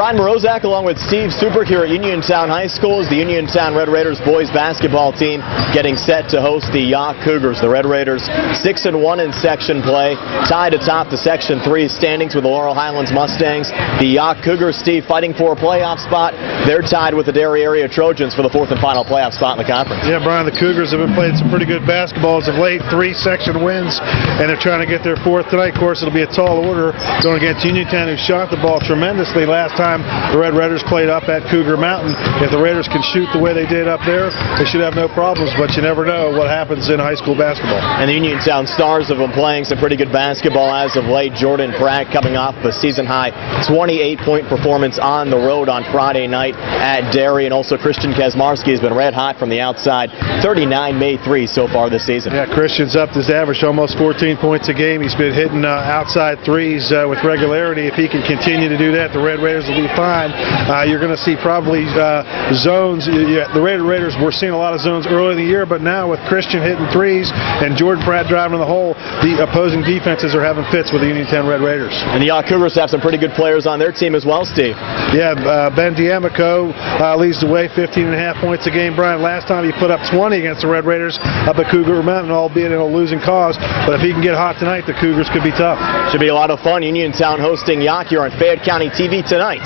Brian Morozak along with Steve Subrick here at Uniontown High School as the Uniontown Red Raiders boys basketball team getting set to host the Yough Cougars. The Red Raiders 6-1 in section play, tied atop the Section 3 standings with the Laurel Highlands Mustangs. The Yough Cougars, Steve, fighting for a playoff spot. They're tied with the Derry area Trojans for the fourth and final playoff spot in the conference. Yeah, Brian, the Cougars have been playing some pretty good basketball as of late, 3 section wins, and they're trying to get their fourth tonight. Of course, it'll be a tall order going against Uniontown, who shot the ball tremendously last time the Red Raiders played up at Cougar Mountain. If the Raiders can shoot the way they did up there, they should have no problems, but you never know what happens in high school basketball. And the Uniontown Stars have been playing some pretty good basketball as of late. Jordan Pratt coming off a season-high 28-point performance on the road on Friday night at Derry, and also Christian Kazmarski has been red hot from the outside. 39 made threes so far this season. Yeah, Christian's upped his average to almost 14 points a game. He's been hitting outside threes with regularity. If he can continue to do that, the Red Raiders will be fine. You're going to see probably zones. The Raiders were seeing a lot of zones early in the year, but now with Christian hitting threes and Jordan Pratt driving the hole, the opposing defenses are having fits with the Uniontown Red Raiders. And the Yough Cougars have some pretty good players on their team as well, Steve. Yeah, Ben D'Amico leads the way, 15.5 points a game. Brian, last time he put up 20 against the Red Raiders up at Cougar Mountain, albeit in a losing cause. But if he can get hot tonight, the Cougars could be tough. Should be a lot of fun. Uniontown hosting Yough here on Fayette County TV tonight.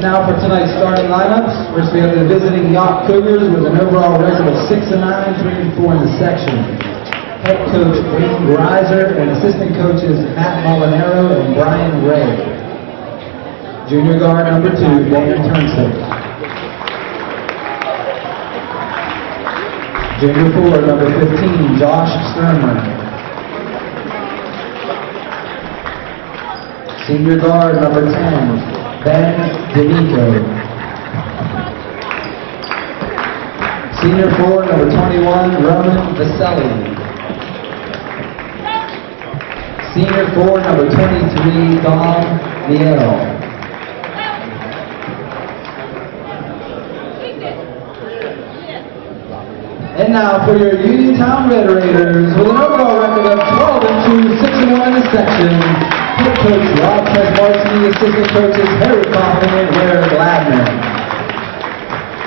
Now for tonight's starting lineups. First we have the visiting Yough Cougars with an overall record of 6-9, 3-4 in the section. Head coach Wayne Greiser and assistant coaches Matt Molinaro and Brian Ray. Junior guard number 2, Dan Turnsick. Junior forward number 15, Josh Sternman. Senior guard number 10, Ben D'Amico. Senior forward number 21, Roman Vaselli. Senior forward number 23, Dom Miel. And now for your Uniontown Red Raiders with an overall record of 12-2, 6-1 in the section. Head coach Rob Kazmarski, assistant coaches Harry Kaufman and Aaron Gladner.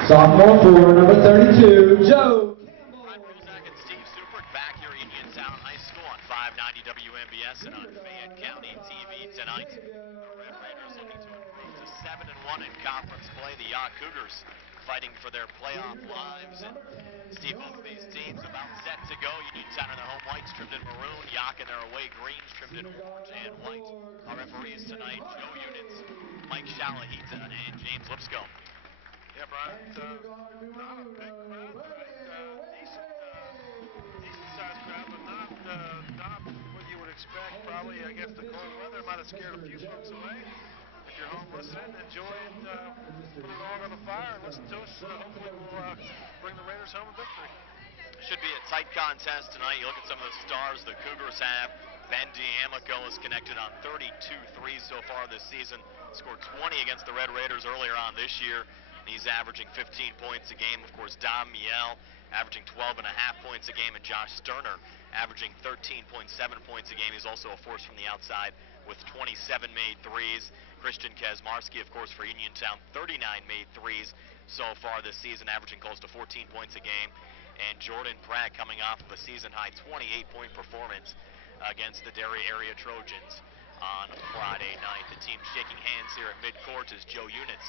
Sophomore forward number 32, Joe Campbell. Brian Morozak and Steve Subrick back here at Uniontown High School on 590 WMBS and on Fayette County TV tonight. The Red Raiders looking to improve to 7-1 in conference play. The Yough Cougars fighting for their playoff lives. And Steve, both of these teams about set to go. Uniontown in their home whites trimmed in maroon. Yough in their away greens trimmed in orange and white. Our referees tonight, Joe Units, Mike Shalahita, and James Lipscomb. Yeah, Brian, not a big crowd tonight. Decent sized crowd, but not what you would expect. Probably, I guess the cold weather might have scared a few folks away. If you're home listening, enjoy it, put a log on the fire, and listen to us. Hopefully we'll bring the Raiders home a victory. Should be a tight contest tonight. You look at some of the stars the Cougars have. Ben D'Amico is connected on 32 threes so far this season. Scored 20 against the Red Raiders earlier on this year. And he's averaging 15 points a game. Of course, Dom Miel averaging 12.5 points a game, and Josh Sterner averaging 13.7 points a game. He's also a force from the outside with 27 made threes. Christian Kazmarski, of course, for Uniontown, 39 made threes so far this season, averaging close to 14 points a game. And Jordan Pratt coming off of a season-high 28-point performance against the Derry area Trojans on Friday night. The team shaking hands here at midcourt as Joe Units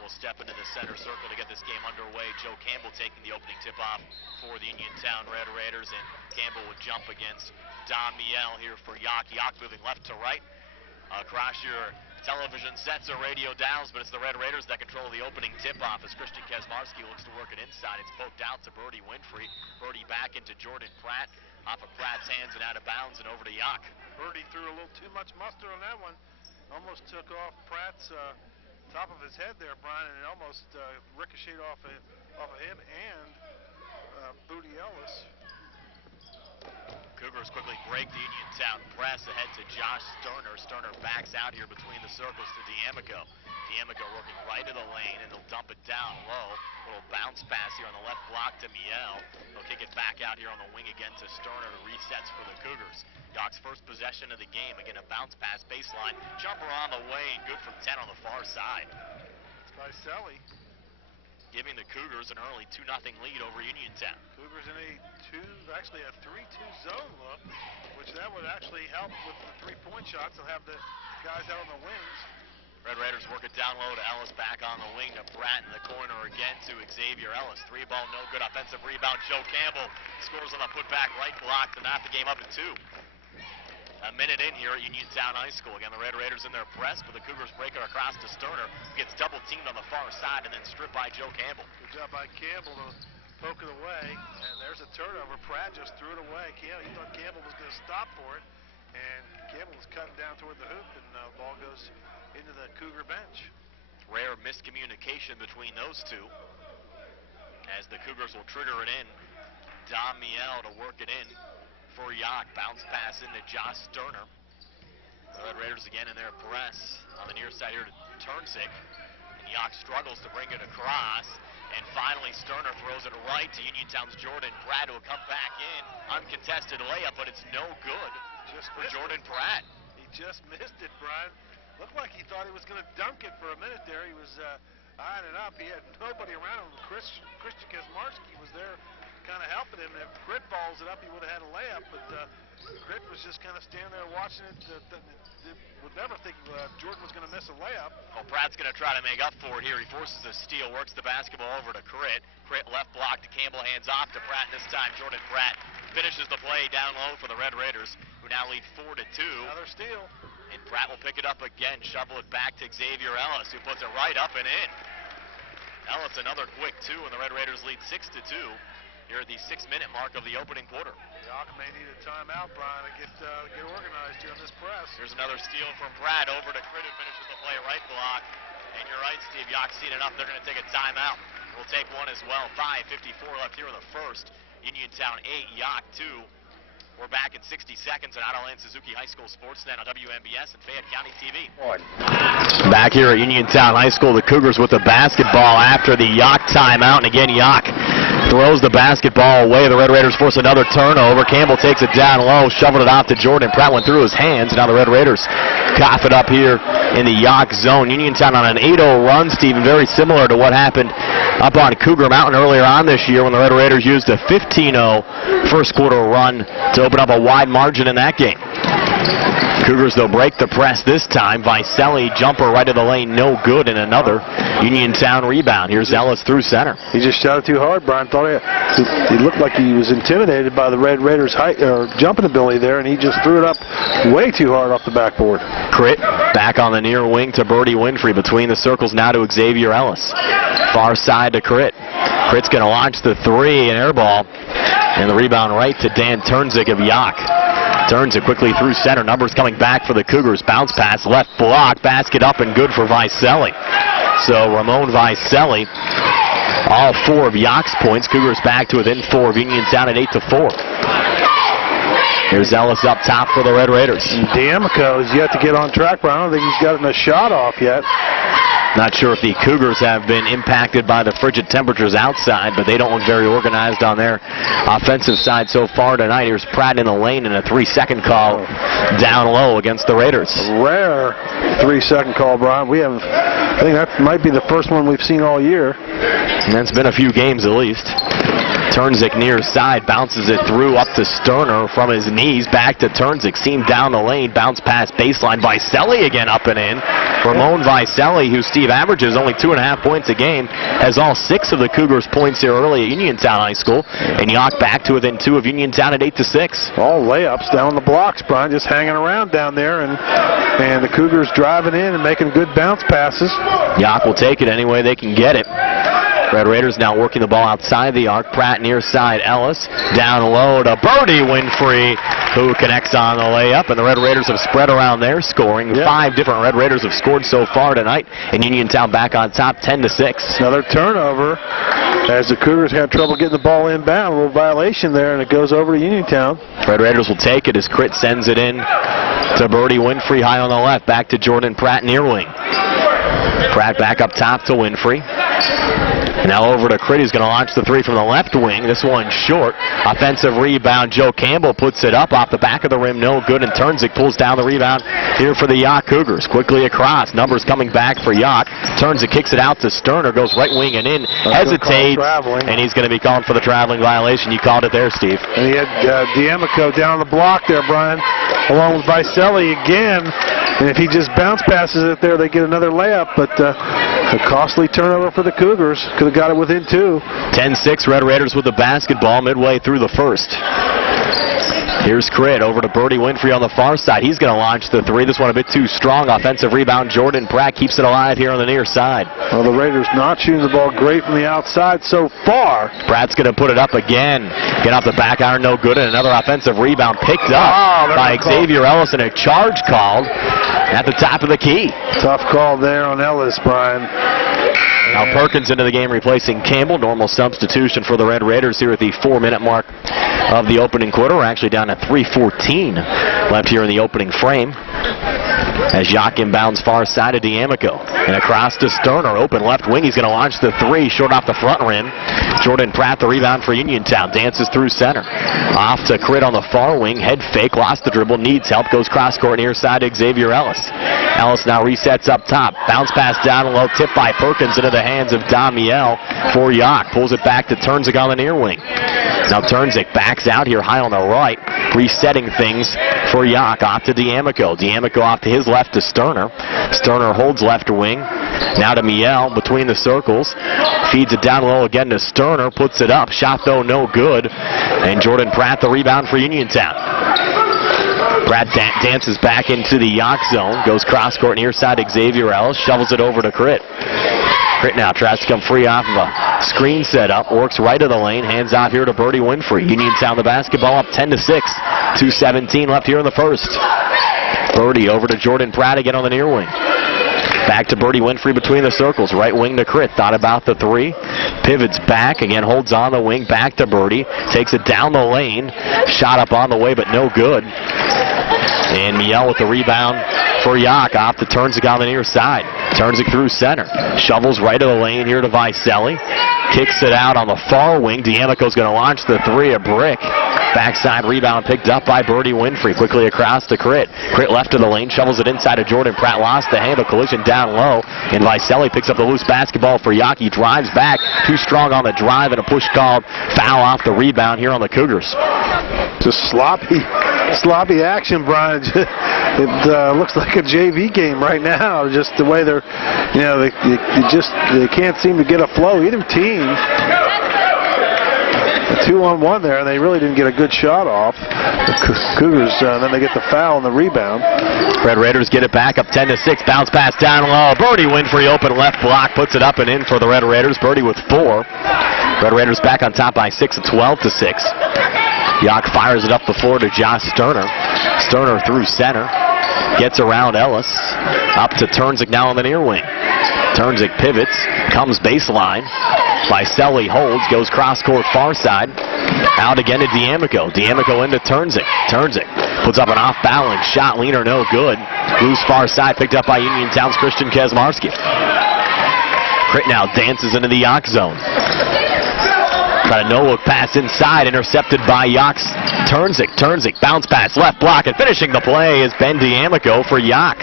will step into the center circle to get this game underway. Joe Campbell taking the opening tip-off for the Uniontown Red Raiders, and Campbell would jump against Don Miel here for Yough. Yough moving left to right across your television sets or radio dials, but it's the Red Raiders that control the opening tip-off as Christian Kazmarski looks to work it inside. It's poked out to Birdie Winfrey. Birdie back into Jordan Pratt, off of Pratt's hands and out of bounds, and over to Yough. Birdie threw a little too much muster on that one. Almost took off Pratt's top of his head there, Brian, and it almost ricocheted off of him and Booty Ellis. Cougars quickly break the Uniontown press ahead to Josh Sterner. Sterner backs out here between the circles to D'Amico. D'Amico working right of the lane, and they'll dump it down low. Little bounce pass here on the left block to Miel. They'll kick it back out here on the wing again to Sterner to resets for the Cougars. Yough's first possession of the game. Again, a bounce pass baseline. Jumper on the way, and good from 10 on the far side. It's by Selly, giving the Cougars an early 2-0 lead over Uniontown. Cougars in a 3-2 zone look, which that would actually help with the three-point shots. They'll have the guys out on the wings. Red Raiders work it down low to Ellis, back on the wing to Pratt in the corner again to Xavier Ellis. Three ball, no good. Offensive rebound. Joe Campbell scores on the putback right block to knot the game up at 2. A minute in here at Uniontown High School. Again, the Red Raiders in their press, but the Cougars break it across to Sterner, who gets double teamed on the far side and then stripped by Joe Campbell. Good job by Campbell to poke it away, and there's a turnover. Pratt just threw it away. He thought Campbell was going to stop for it, and Campbell was cutting down toward the hoop, and the ball goes into the Cougar bench. Rare miscommunication between those two as the Cougars will trigger it in. Dom Miel to work it in for Yough. Bounce pass into Josh Sterner. The Red Raiders again in their press on the near side here to Turnsick. And Yough struggles to bring it across. And finally Sterner throws it right to Uniontown's Jordan Pratt, who will come back in. Uncontested layup, but it's no good for Jordan Pratt. He just missed it, Brian. Looked like he thought he was going to dunk it for a minute there. He was eyeing it up. He had nobody around him. Christian Kazmarski was there kind of helping him. If Crit balls it up, he would have had a layup, but Crit was just kind of standing there watching it. Would never think Jordan was going to miss a layup. Well, Pratt's going to try to make up for it here. He forces a steal, works the basketball over to Crit. Crit left block to Campbell, hands off to Pratt. This time, Jordan Pratt finishes the play down low for the Red Raiders, who now lead 4-2. Another steal. And Pratt will pick it up again, shovel it back to Xavier Ellis, who puts it right up and in. Ellis another quick 2, and the Red Raiders lead 6-2 here at the 6-minute mark of the opening quarter. Yough may need a timeout, Brian, to get organized here on this press. Here's another steal from Pratt over to Crit, who finishes the play right block. And you're right, Steve, Yough's seen enough. They're going to take a timeout. We'll take one as well. 5:54 left here in the first. Uniontown 8, Yough 2. We're back in 60 seconds at Adeline Suzuki High School Sportsnet on WMBS and Fayette County TV. Back here at Uniontown High School, the Cougars with the basketball after the Yough timeout. And again, Yough throws the basketball away. The Red Raiders force another turnover. Campbell takes it down low, shoveled it off to Jordan Pratt, went through his hands. Now the Red Raiders cough it up here in the Yough zone. Uniontown on an 8-0 run, Stephen, very similar to what happened up on Cougar Mountain earlier on this year when the Red Raiders used a 15-0 first quarter run to open up a wide margin in that game. Cougars, though, break the press this time. Vicelli, jumper right of the lane, no good, and another Uniontown rebound. Here's Ellis through center. He just shot it too hard, Brian. Thought he looked like he was intimidated by the Red Raiders' height or jumping ability there, and he just threw it up way too hard off the backboard. Crit back on the near wing to Birdie Winfrey. Between the circles now to Xavier Ellis. Far side to Crit. Crit's going to launch the three, an air ball. And the rebound right to Dan Turnzik of Yough. Turnzik quickly through center. Numbers coming back for the Cougars. Bounce pass, left block, basket up and good for Vicelli. So Ramon Vicelli, all 4 of Yough's points. Cougars back to within 4 of Uniontown at 8-4. Here's Ellis up top for the Red Raiders. D'Amico is yet to get on track, but I don't think he's gotten a shot off yet. Not sure if the Cougars have been impacted by the frigid temperatures outside, but they don't look very organized on their offensive side so far tonight. Here's Pratt in the lane and a 3-second call down low against the Raiders. Rare 3-second call, Brian. I think that might be the first one we've seen all year. And that's been a few games at least. Turnzik near side, bounces it through up to Sterner from his knees, back to Turnzik, seam down the lane, bounce pass baseline. Vicelli again up and in. Ramon Vicelli, who Steve averages only 2.5 points a game, has all 6 of the Cougars' points here early at Uniontown High School, and Yough back to within 2 of Uniontown at 8-6. All layups down the blocks, Brian, just hanging around down there, and the Cougars driving in and making good bounce passes. Yough will take it any way they can get it. Red Raiders now working the ball outside the arc. Pratt near side. Ellis down low to Birdie Winfrey, who connects on the layup. And the Red Raiders have spread around their scoring. Yep. 5 different Red Raiders have scored so far tonight. And Uniontown back on top 10-6. Another turnover as the Cougars had trouble getting the ball inbound. A little violation there, and it goes over to Uniontown. Red Raiders will take it as Crit sends it in to Birdie Winfrey high on the left. Back to Jordan Pratt near wing. Pratt back up top to Winfrey. Now over to Crit, who's going to launch the three from the left wing. This one short. Offensive rebound. Joe Campbell puts it up off the back of the rim. No good, and Turnzik pulls down the rebound here for the Yough Cougars. Quickly across. Numbers coming back for Yough. Turnzik kicks it out to Sterner. Goes right wing and in. Hesitates, and he's going to be called for the traveling violation. You called it there, Steve. And he had D'Amico down the block there, Brian, along with Vicelli again. And if he just bounce passes it there, they get another layup. But a costly turnover for the Cougars. Could have got it within 2. 10-6, Red Raiders with the basketball midway through the first. Here's Crit over to Birdie Winfrey on the far side. He's going to launch the three. This one a bit too strong. Offensive rebound. Jordan Pratt keeps it alive here on the near side. Well, the Raiders not shooting the ball great from the outside so far. Pratt's going to put it up again. Get off the back iron, no good. And another offensive rebound picked up by Xavier Ellis, and a charge called at the top of the key. Tough call there on Ellis, Brian. Now Perkins into the game replacing Campbell. Normal substitution for the Red Raiders here at the 4-minute mark of the opening quarter. We're actually down at 3:14 left here in the opening frame. As Yough inbounds far side to D'Amico. And across to Sterner. Open left wing. He's going to launch the three. Short off the front rim. Jordan Pratt, the rebound for Uniontown. Dances through center. Off to Crit on the far wing. Head fake. Lost the dribble. Needs help. Goes cross court near side to Xavier Ellis. Ellis now resets up top. Bounce pass down low. Tipped by Perkins into the hands of Damiel for Yough. Pulls it back to Turnzik on the near wing. Now Turnzik backs out here high on the right. Resetting things for Yough. Off to D'Amico. D'Amico off to his left to Sterner. Sterner holds left wing. Now to Miel between the circles. Feeds it down low again to Sterner. Puts it up. Shot though no good. And Jordan Pratt the rebound for Uniontown. Pratt dances back into the Yough zone. Goes cross court near side to Xavier Ellis. Shovels it over to Crit. Crit now tries to come free off of a screen setup. Works right of the lane. Hands off here to Birdie Winfrey. Uniontown the basketball up 10-6. 2:17 left here in the first. Birdie over to Jordan Pratt again on the near wing. Back to Birdie Winfrey between the circles. Right wing to Crit. Thought about the three. Pivots back. Again holds on the wing. Back to Birdie. Takes it down the lane. Shot up on the way but no good. And Miel with the rebound for Yough. Off to Turnzik on the near side. Turnzik through center. Shovels right of the lane here to Vicelli. Kicks it out on the far wing. D'Amico's going to launch the three. A brick. Backside rebound picked up by Birdie Winfrey. Quickly across to Crit. Crit left of the lane. Shovels it inside to Jordan Pratt. Lost the handle. Collision down low. And Vicelli picks up the loose basketball for Yough. He drives back. Too strong on the drive, and a push called. Foul off the rebound here on the Cougars. Just sloppy Sloppy action, Brian. It looks like a JV game right now. Just the way they're, they can't seem to get a flow. Either team. A 2-on-1 there, and they really didn't get a good shot off. The Cougars, then they get the foul and the rebound. Red Raiders get it back up 10-6. Bounce pass down low. Birdie Winfrey open left block, puts it up and in for the Red Raiders. Birdie with 4. Red Raiders back on top by 6 at 12-6. Yough fires it up the floor to Josh Sterner. Sterner through center. Gets around Ellis. Up to Turnzik now on the near wing. Turnzik pivots. Comes baseline. Vicelli holds. Goes cross court far side. Out again to D'Amico. D'Amico into Turnzik. Turnzik puts up an off balance shot. Leaner no good. Loose far side. Picked up by Uniontown's Christian Kazmarski. Crit now dances into the Yough zone. Got a no-look pass inside, intercepted by Yough. Turnzik, bounce pass, left block, and finishing the play is Ben D'Amico for Yough.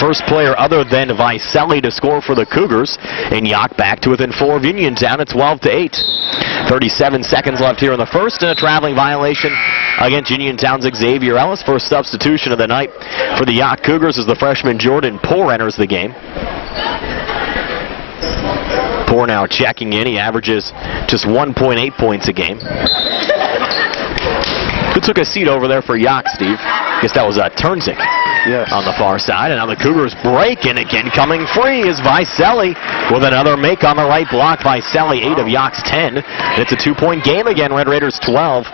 First player other than Vicelli to score for the Cougars, and Yough back to within 4 of Uniontown at 12-8. 37 seconds left here in the first, and a traveling violation against Uniontown's Xavier Ellis. First substitution of the night for the Yough Cougars as the freshman Jordan Poore enters the game. Poore now checking in. He averages just 1.8 points a game. Who took a seat over there for Yough, Steve? I guess that was Turnzik. Yes. On the far side, and now the Cougars break in again. Coming free is Vicelli with another make on the right block. Vicelli 8 of Youg's 10. It's a 2-point game again. Red Raiders 12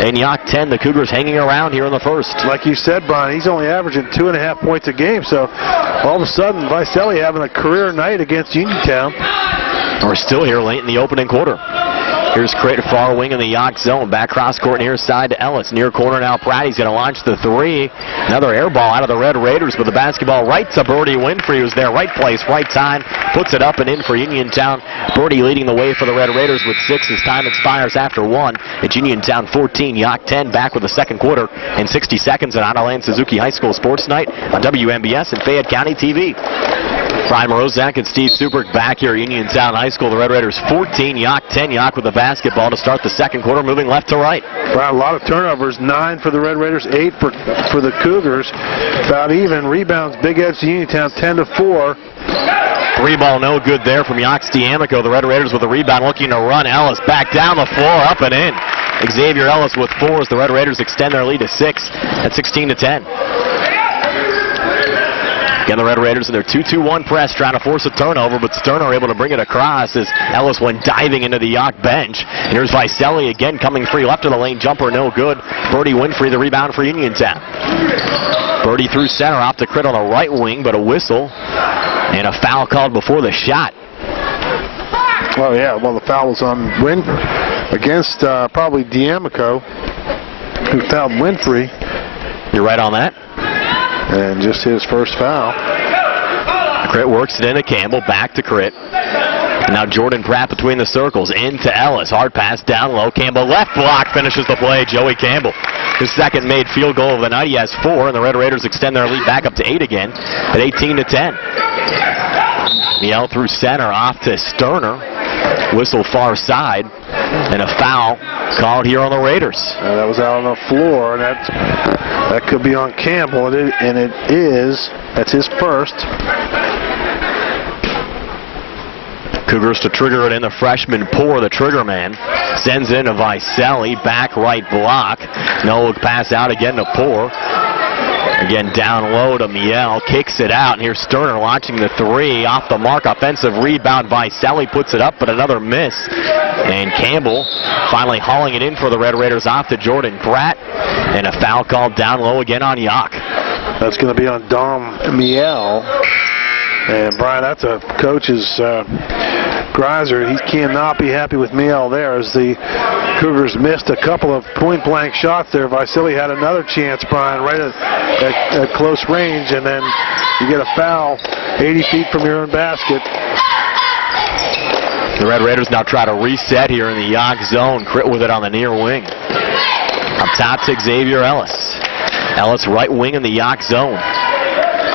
and Yough 10. The Cougars hanging around here in the first. Like you said, Brian, he's only averaging 2.5 points a game. So all of a sudden, Vicelli having a career night against Uniontown. We're still here late in the opening quarter. Here's Crit far wing in the Yough zone. Back cross court near side to Ellis. Near corner now Pratt. He's going to launch the 3. Another air ball out of the Red Raiders with the basketball right to Birdie Winfrey, who's there. Right place, right time. Puts it up and in for Uniontown. Birdie leading the way for the Red Raiders with 6 as time expires after 1. It's Uniontown 14, Yough 10. Back with the second quarter in 60 seconds at Honolulu Suzuki High School Sports Night on WMBS and Fayette County TV. Brian Morozak and Steve Subrick back here at Uniontown High School. The Red Raiders 14, Yough 10. Yough with the basketball to start the second quarter, moving left to right. Brian, a lot of turnovers. 9 for the Red Raiders, 8 for the Cougars. About even. Rebounds, big edge to Uniontown, 10-4. 3-ball no good there from Yough D'Amico. The Red Raiders with the rebound looking to run. Ellis back down the floor, up and in. Xavier Ellis with 4 as the Red Raiders extend their lead to 6 at 16-10. Again, the Red Raiders in their 2-2-1 press trying to force a turnover, but Sterner able to bring it across as Ellis went diving into the Yough bench. And here's Vicelli again coming free. Left of the lane, jumper no good. Birdie Winfrey the rebound for Uniontown. Birdie through center, off to Crit on the right wing, but a whistle and a foul called before the shot. Oh, yeah, well, the foul was on against probably D'Amico, who fouled Winfrey. You're right on that. And just his first foul. Crit works it into Campbell, back to Crit. And now Jordan Pratt between the circles, into Ellis. Hard pass down low. Campbell left block finishes the play. Joey Campbell. His second made field goal of the night. He has 4, and the Red Raiders extend their lead back up to 8 again at 18-10. Miel through center, off to Sterner. Whistle far side, and a foul called here on the Raiders. That was out on the floor, and that could be on Campbell, and it is. That's his first. Cougars to trigger it in. The freshman Poore, the trigger man, sends it into Vicelli. Back right block. No look pass out again to Poore. Again down low to Miel, kicks it out, and here's Sterner launching the 3, off the mark, offensive rebound. Vicelli puts it up, but another miss. And Campbell finally hauling it in for the Red Raiders, off to Jordan Pratt, and a foul called down low again on Yough. That's going to be on Dom Miel. And Brian, that's a coach's Greiser. He cannot be happy with Miel there, as the Cougars missed a couple of point-blank shots there. Vicelli had another chance, Brian, right at close range, and then you get a foul 80 feet from your own basket. The Red Raiders now try to reset here in the Yough zone. Crit with it on the near wing. Up top to Xavier Ellis. Ellis right wing in the Yough zone.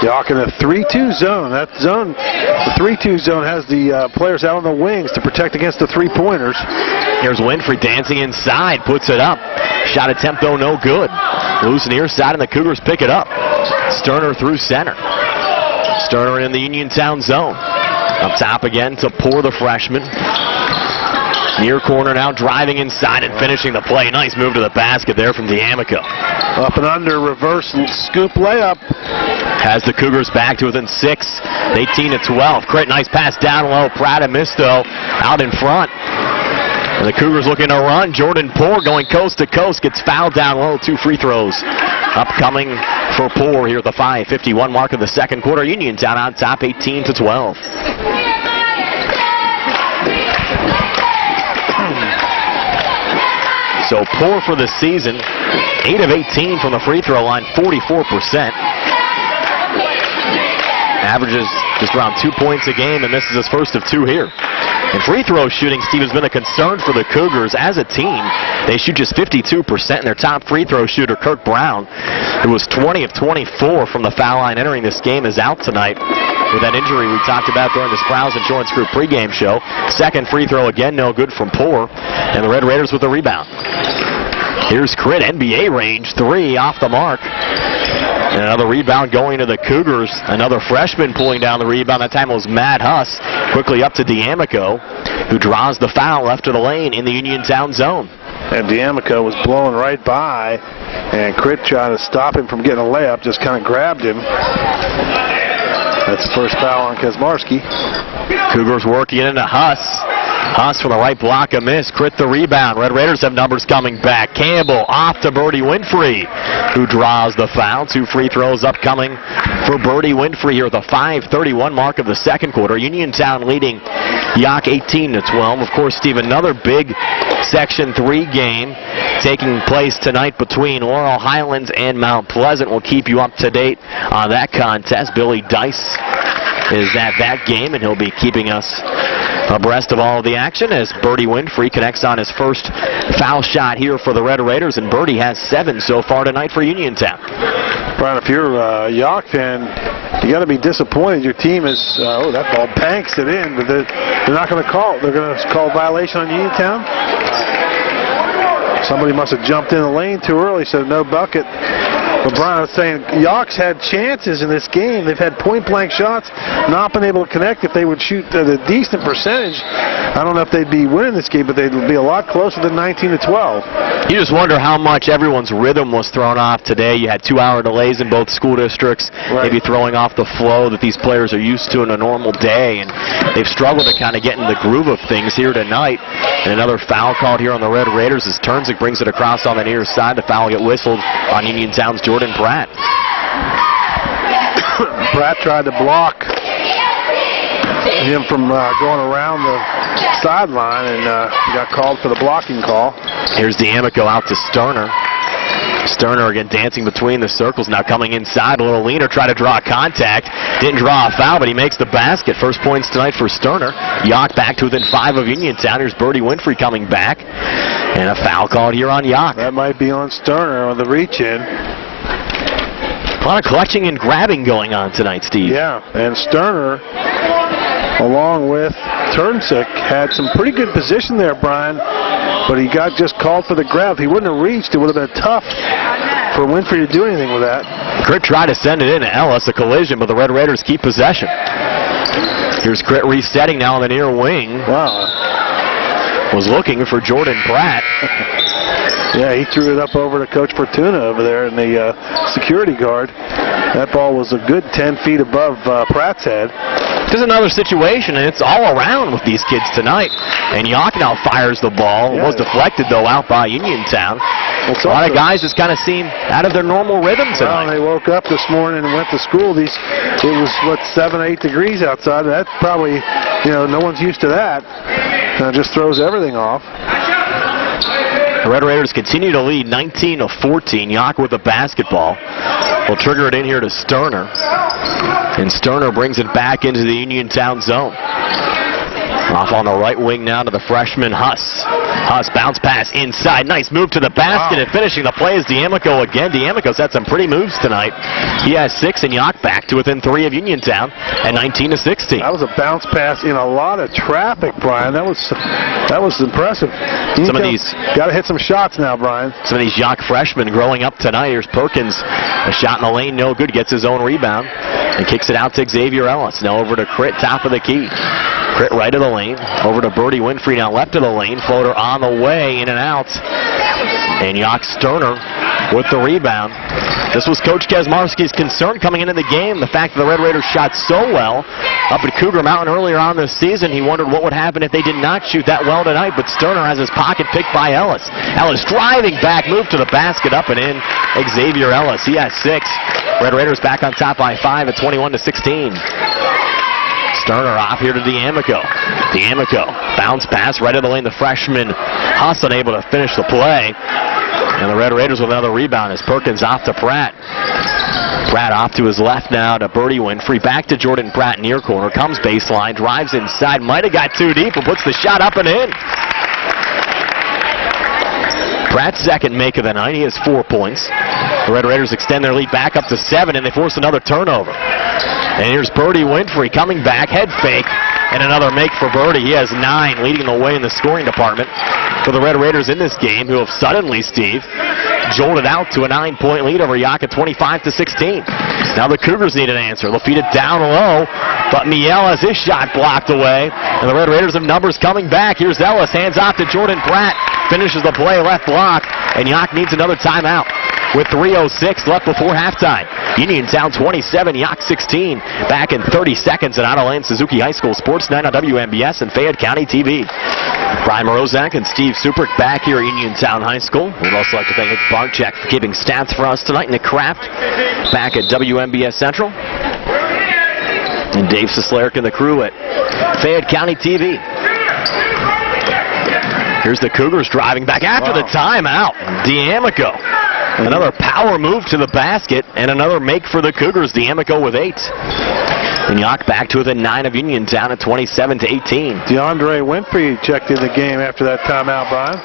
Yough in a 3-2 zone. That zone The 3-2 zone has the players out on the wings to protect against the three-pointers. Here's Winfrey dancing inside, puts it up. Shot attempt, though, no good. Loose near side, and the Cougars pick it up. Sterner through center. Sterner in the Uniontown zone. Up top again to Poor, the freshman. Near corner now, driving inside and finishing the play. Nice move to the basket there from D'Amico. Up and under, reverse scoop layup. Has the Cougars back to within 6, 18-12. Crit, nice pass down low. Prada missed, though, out in front. And the Cougars looking to run. Jordan Poor going coast to coast, gets fouled down low. 2 free throws upcoming for Poor here at the 5:51 mark of the second quarter. Uniontown on top, 18-12. So Poor for the season, 8 of 18 from the free throw line, 44%. Averages just around 2 points a game and misses his first of 2 here. And free throw shooting, Steve, has been a concern for the Cougars. As a team, they shoot just 52%, and their top free throw shooter, Kirk Brown, who was 20 of 24 from the foul line entering this game, is out tonight with that injury we talked about during the Sprouse Insurance Group pregame show. Second free throw again, no good from Poor, and the Red Raiders with the rebound. Here's Crit, NBA range, 3 off the mark. And another rebound going to the Cougars. Another freshman pulling down the rebound. That time it was Matt Huss. Quickly up to D'Amico, who draws the foul left of the lane in the Uniontown zone. And D'Amico was blowing right by, and Crit trying to stop him from getting a layup, just kind of grabbed him. That's the first foul on Kaczmarski. Cougars working into Huss. Huss from the right block, a miss. Crit the rebound. Red Raiders have numbers coming back. Campbell off to Birdie Winfrey, who draws the foul. 2 free throws upcoming for Birdie Winfrey here at the 5:31 mark of the second quarter. Uniontown leading Yough 18-12. Of course, Steve, another big Section 3 game taking place tonight between Laurel Highlands and Mount Pleasant. We'll keep you up to date on that contest. Billy Dice is at that game, and he'll be keeping us abreast of all of the action as Birdie Winfrey connects on his first foul shot here for the Red Raiders, and Birdie has 7 so far tonight for Uniontown. Brian, if you're a Yough fan, you got to be disappointed. Your team is, that ball banks it in, but they're not going to call it. They're going to call a violation on Uniontown. Somebody must have jumped in the lane too early, so no bucket. But Brian, I was saying, Yauch's had chances in this game. They've had point-blank shots, not been able to connect. If they would shoot at a decent percentage, I don't know if they'd be winning this game, but they'd be a lot closer than 19-12. You just wonder how much everyone's rhythm was thrown off today. You had 2-hour delays in both school districts, maybe throwing off the flow that these players are used to in a normal day, and they've struggled to kind of get in the groove of things here tonight. And another foul called here on the Red Raiders as Turnzik brings it across on the near side. The foul will get whistled on Uniontown's Jordan Pratt. Pratt tried to block him from going around the sideline, and got called for the blocking call. Here's D'Amico out to Sterner. Sterner again dancing between the circles, now coming inside, a little leaner, try to draw contact. Didn't draw a foul, but he makes the basket. First points tonight for Sterner. Yough back to within 5 of Uniontown. Here's Birdie Winfrey coming back. And a foul called here on Yough. That might be on Sterner on the reach-in. A lot of clutching and grabbing going on tonight, Steve. Yeah, and Sterner, along with Turnzik, had some pretty good position there, Brian, but he got just called for the grab. If he wouldn't have reached, it would have been tough for Winfrey to do anything with that. Crit tried to send it in to Ellis, a collision, but the Red Raiders keep possession. Here's Crit resetting now on the near wing. Wow. Was looking for Jordan Pratt. Yeah, he threw it up over to Coach Fortuna over there in the security guard. That ball was a good 10 feet above Pratt's head. This is another situation, and it's all around with these kids tonight. And Yough now fires the ball. It was deflected, though, out by Uniontown. A lot of guys just kind of seem out of their normal rhythm tonight. Well, they woke up this morning and went to school. It was, 7 or 8 degrees outside. That's probably, no one's used to that. And it just throws everything off. The Red Raiders continue to lead 19-14. Yough with the basketball. Will trigger it in here to Sterner. And Sterner brings it back into the Uniontown zone. Off on the right wing now to the freshman Huss. Huss bounce pass inside. Nice move to the basket, and finishing the play is D'Amico again. D'Amico's had some pretty moves tonight. He has 6, and Yough back to within 3 of Uniontown at 19-16. That was a bounce pass in a lot of traffic, Brian. That was impressive. Some of these got to hit some shots now, Brian. Some of these Yough freshmen growing up tonight. Here's Perkins. A shot in the lane, no good. Gets his own rebound and kicks it out to Xavier Ellis. Now over to Crit, top of the key. Crit right of the lane. Over to Birdie Winfrey, now left of the lane. Floater on the way, in and out. And Yough Sterner with the rebound. This was Coach Kaczmarski's concern coming into the game. The fact that the Red Raiders shot so well up at Cougar Mountain earlier on this season, he wondered what would happen if they did not shoot that well tonight. But Sterner has his pocket picked by Ellis. Ellis driving back, move to the basket, up and in. Xavier Ellis, he has 6. Red Raiders back on top by 5 at 21-16. Sterner off here to D'Amico. D'Amico, bounce pass right of the lane. The freshman Huss unable to finish the play. And the Red Raiders with another rebound as Perkins off to Pratt. Pratt off to his left now to Birdie Winfrey. Back to Jordan Pratt near corner. Comes baseline, drives inside. Might have got too deep, but puts the shot up and in. Pratt's second make of the night. He has 4 points. The Red Raiders extend their lead back up to 7, and they force another turnover. And here's Birdie Winfrey coming back, head fake, and another make for Birdie. He has 9, leading the way in the scoring department for the Red Raiders in this game, who have suddenly, Steve, jolted out to a 9-point lead over Yough at 25-16. Now the Cougars need an answer. They'll feed it down low, but Miel has his shot blocked away, and the Red Raiders have numbers coming back. Here's Ellis, hands off to Jordan Pratt, finishes the play, left block, and Yough needs another timeout with 3:06 left before halftime. Uniontown 27, Yough 16. Back in 30 seconds at Otto Lane Suzuki High School Sports 9 on WMBS and Fayette County TV. Brian Morozak and Steve Suprick back here at Uniontown High School. We'd also like to thank Nick Barczyk for keeping stats for us tonight. Nick Kraft back at WMBS Central. And Dave Sislerk and the crew at Fayette County TV. Here's the Cougars driving back after the timeout. D'Amico. Another power move to the basket, and another make for the Cougars. D'Amico with 8. And Yough back to within 9 of Uniontown at 27-18. DeAndre Winfrey checked in the game after that timeout, Brian.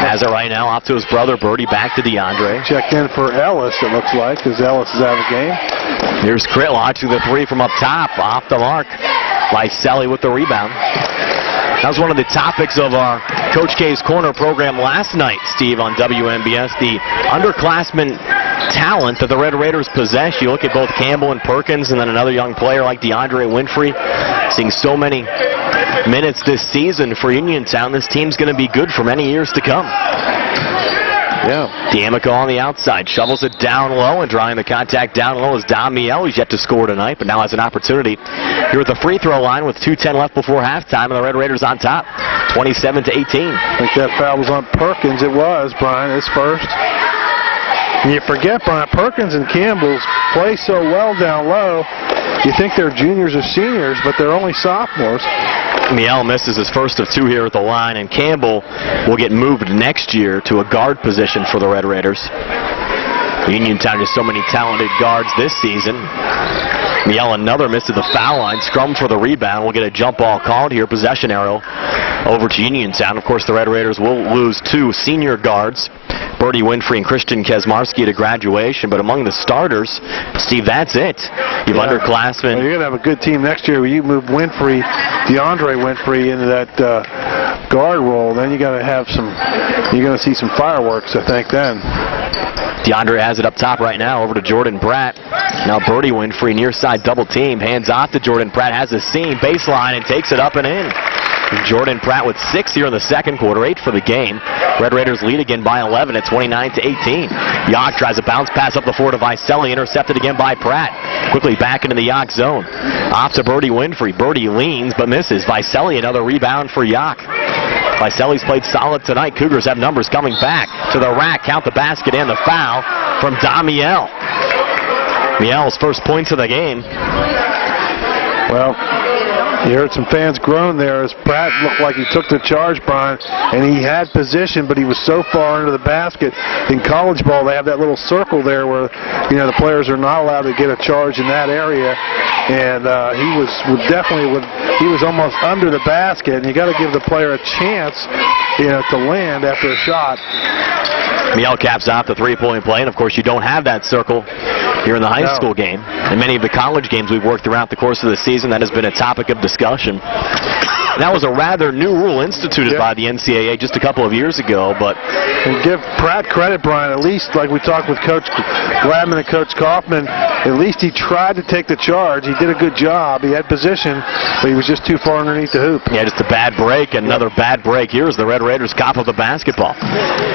As of right now, off to his brother Birdie, back to DeAndre. Checked in for Ellis, it looks like, because Ellis is out of the game. Here's Crit launching the 3 from up top, off the mark. Lyselli with the rebound. That was one of the topics of our Coach K's Corner program last night, Steve, on WMBS. The underclassmen talent that the Red Raiders possess. You look at both Campbell and Perkins, and then another young player like DeAndre Winfrey, seeing so many minutes this season for Uniontown. This team's going to be good for many years to come. Yeah. D'Amico on the outside, shovels it down low, and drawing the contact down low is Dom Miel. He's yet to score tonight, but now has an opportunity here at the free throw line with 2:10 left before halftime, and the Red Raiders on top, 27-18. I think that foul was on Perkins. It was, Brian, his first. And you forget, Brian, Perkins and Campbell's play so well down low. You think they're juniors or seniors, but they're only sophomores. Miel misses his first of 2 here at the line, and Campbell will get moved next year to a guard position for the Red Raiders. Uniontown has so many talented guards this season. Miel another miss at the foul line. Scrum for the rebound. We'll get a jump ball called here. Possession arrow over to Uniontown. Of course, the Red Raiders will lose 2 senior guards, Birdie Winfrey and Christian Kaczmarski, to graduation. But among the starters, Steve, that's it. You've underclassmen. Well, you're going to have a good team next year where you move Winfrey, DeAndre Winfrey, into that guard role. Then you're going to see some fireworks, I think, then. DeAndre has it up top right now, over to Jordan Pratt. Now Birdie Winfrey near side double team, hands off to Jordan Pratt, has a seam, baseline, and takes it up and in. Jordan Pratt with 6 here in the second quarter, 8 for the game. Red Raiders lead again by 11 at 29-18. Yough tries a bounce pass up the floor to Lyselli, intercepted again by Pratt. Quickly back into the Yough zone. Off to Birdie Winfrey. Birdie leans but misses. Lyselli another rebound for Yough. Lyselli's played solid tonight. Cougars have numbers coming back to the rack. Count the basket and the foul from Dom Miel. Miel's first points of the game. Well, You heard some fans groan there as Pratt looked like he took the charge, Brian, and he had position, but he was so far into the basket. In college ball, they have that little circle there where, the players are not allowed to get a charge in that area, and he was almost under the basket, and you got to give the player a chance, to land after a shot. Miel caps out the three-point play, and of course you don't have that circle here in the high school game. In many of the college games we've worked throughout the course of the season, that has been a topic of discussion. That was a rather new rule instituted by the NCAA just a couple of years ago, but... And give Pratt credit, Brian, at least like we talked with Coach Gladman and Coach Kaufman, at least he tried to take the charge. He did a good job. He had position, but he was just too far underneath the hoop. Yeah, just a bad break, another bad break. Here's the Red Raiders cop of the basketball.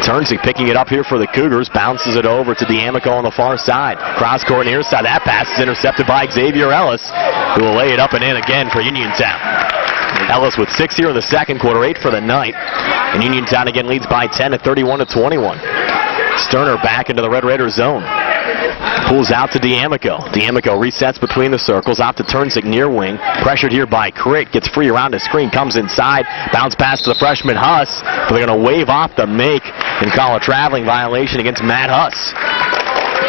Turnsey picking it up here for the Cougars, bounces it over to D'Amico on the far side. Cross court near side. That pass is intercepted by Xavier Ellis, who will lay it up and in again for Uniontown. Ellis with 6 here in the second quarter, 8 for the night. And Uniontown again leads by 10 at 31-21. Sterner back into the Red Raiders zone. Pulls out to D'Amico. D'Amico resets between the circles, out to Turnsick near wing. Pressured here by Crick. Gets free around the screen, comes inside. Bounce pass to the freshman Huss. But they're going to wave off the make and call a traveling violation against Matt Huss.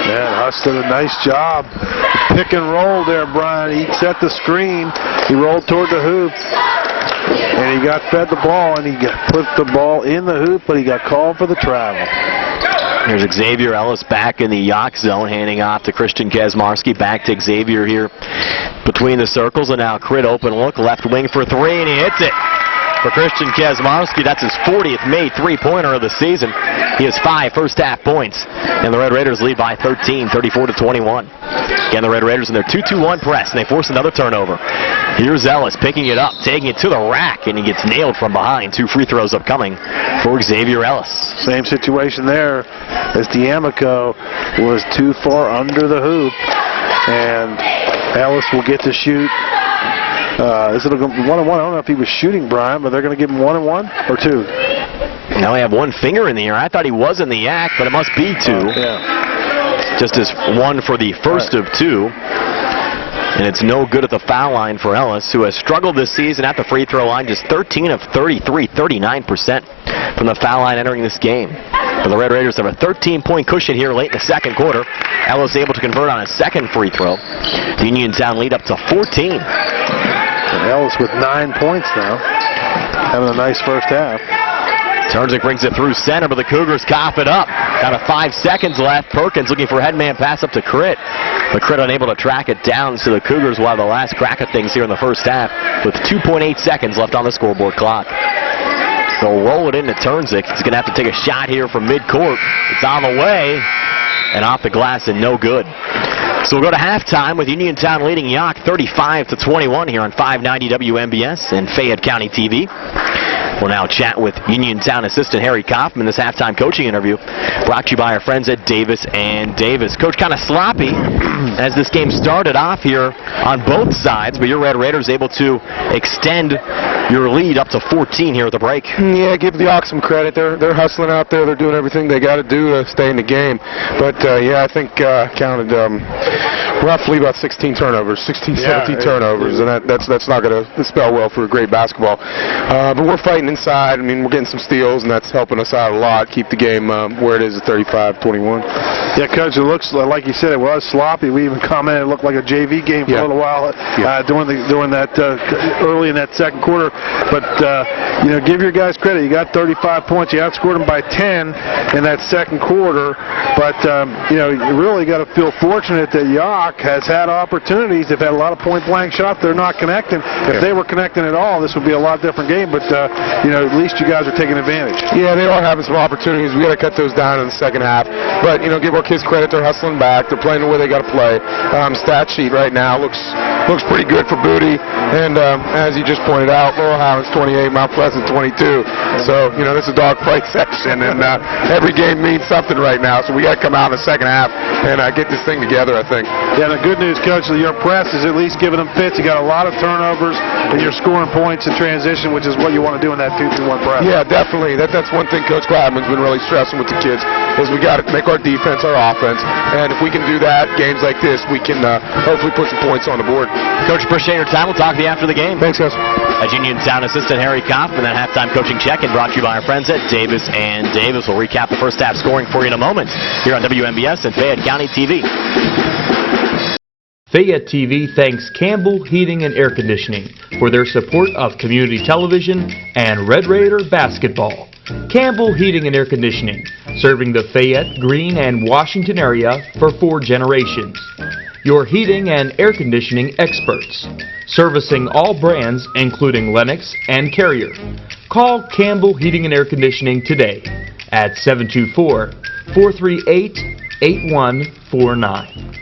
Man, Huss did a nice job. Pick and roll there, Brian. He set the screen. He rolled toward the hoop. And he got fed the ball, and he put the ball in the hoop, but he got called for the travel. Here's Xavier Ellis back in the Yough zone, handing off to Christian Kaczmarski. Back to Xavier here between the circles, and now Crit open look, left wing for three, and he hits it. For Christian Kaczmarski, that's his 40th made three-pointer of the season. He has 5 first-half points, and the Red Raiders lead by 13, 34-21. Again, the Red Raiders in their 2-2-1 press, and they force another turnover. Here's Ellis picking it up, taking it to the rack, and he gets nailed from behind. 2 free throws upcoming for Xavier Ellis. Same situation there as D'Amico was too far under the hoop, and Ellis will get to shoot. Is it a 1-1? I don't know if he was shooting, Brian, but they're going to give him 1-1 or 2. Now we have one finger in the air. I thought he was in the act, but it must be 2. Yeah. Just as 1 for the first of 2. And it's no good at the foul line for Ellis, who has struggled this season at the free throw line, just 13 of 33, 39% from the foul line entering this game. But the Red Raiders have a 13-point cushion here late in the second quarter. Ellis able to convert on a second free throw. The Uniontown lead up to 14. And Ellis with 9 points now, having a nice first half. Turnsick brings it through center, but the Cougars cough it up. Down to 5 seconds left. Perkins looking for a headman pass up to Crit. But Crit unable to track it down, so the Cougars will have the last crack at things here in the first half with 2.8 seconds left on the scoreboard clock. They'll roll it into Turnsick. He's going to have to take a shot here from midcourt. It's on the way and off the glass and no good. So we'll go to halftime with Uniontown leading Yough 35-21 here on 590 WMBS and Fayette County TV. We'll now chat with Uniontown assistant Harry Kaufman. This halftime coaching interview brought to you by our friends at Davis & Davis. Coach, kind of sloppy as this game started off here on both sides, but your Red Raiders able to extend your lead up to 14 here at the break. Yeah, give the Yough some credit. They're hustling out there. They're doing everything they got to do to stay in the game. But, yeah, I think counted roughly about 16 turnovers, 16, 17 turnovers, and that's not going to spell well for great basketball. But we're fighting inside. I mean, we're getting some steals, and that's helping us out a lot, keep the game where it is at 35-21. Yeah, Coach, it looks like you said it was sloppy. We even commented it looked like a JV game for a little while during that early in that second quarter. But, give your guys credit. You got 35 points. You outscored them by 10 in that second quarter. But, you really got to feel fortunate that Yough has had opportunities. They've had a lot of point-blank shots. They're not connecting. If they were connecting at all, this would be a lot different game. But, at least you guys are taking advantage. Yeah, they are having some opportunities. We got to cut those down in the second half. But, give our kids credit. They're hustling back. They're playing the way they got to play. Stat sheet right now looks pretty good for Booty. And as you just pointed out, Laurel Highlands 28, Mount Pleasant 22. So, this is a dogfight section. And every game means something right now. So we got to come out in the second half and get this thing together, I think. Yeah, the good news, Coach, is your press is at least giving them fits. You got a lot of turnovers, and you're scoring points in transition, which is what you want to do in that 2-2-1 press. Yeah, definitely. That's one thing Coach Gladman's been really stressing with the kids is we got to make our defense our offense. And if we can do that, games like this, we can hopefully put some points on the board. Coach, appreciate your time. We'll talk to you after the game. Thanks, guys. As Uniontown assistant Harry Kaufman, that halftime coaching check-in brought to you by our friends at Davis and Davis. We'll recap the first half scoring for you in a moment here on WMBS and Fayette County TV. Fayette TV thanks Campbell Heating and Air Conditioning for their support of community television and Red Raider basketball. Campbell Heating and Air Conditioning, serving the Fayette, Greene, and Washington area for 4 generations. Your heating and air conditioning experts, servicing all brands including Lennox and Carrier. Call Campbell Heating and Air Conditioning today at 724-438-8149.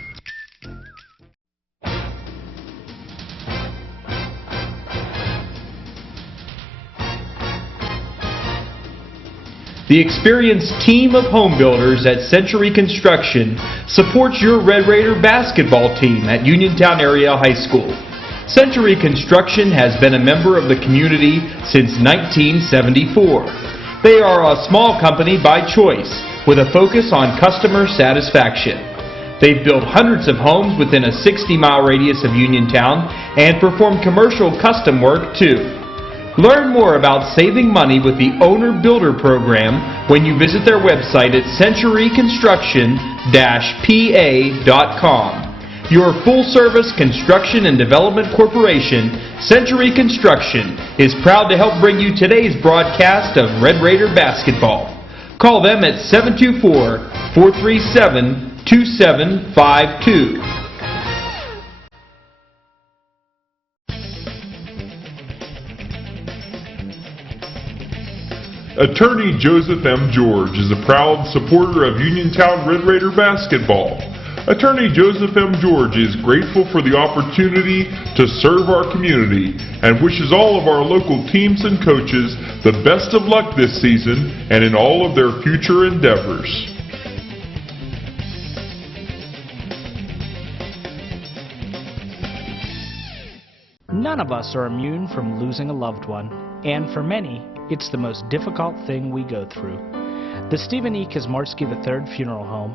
The experienced team of home builders at Century Construction supports your Red Raider basketball team at Uniontown Area High School. Century Construction has been a member of the community since 1974. They are a small company by choice with a focus on customer satisfaction. They've built hundreds of homes within a 60-mile radius of Uniontown and perform commercial custom work too. Learn more about saving money with the Owner Builder Program when you visit their website at centuryconstruction-pa.com. Your full-service construction and development corporation, Century Construction, is proud to help bring you today's broadcast of Red Raider basketball. Call them at 724-437-2752. Attorney Joseph M. George is a proud supporter of Uniontown Red Raider basketball. Attorney Joseph M. George is grateful for the opportunity to serve our community and wishes all of our local teams and coaches the best of luck this season and in all of their future endeavors. None of us are immune from losing a loved one, and for many, it's the most difficult thing we go through. The Stephen E. Kazmarski III Funeral Home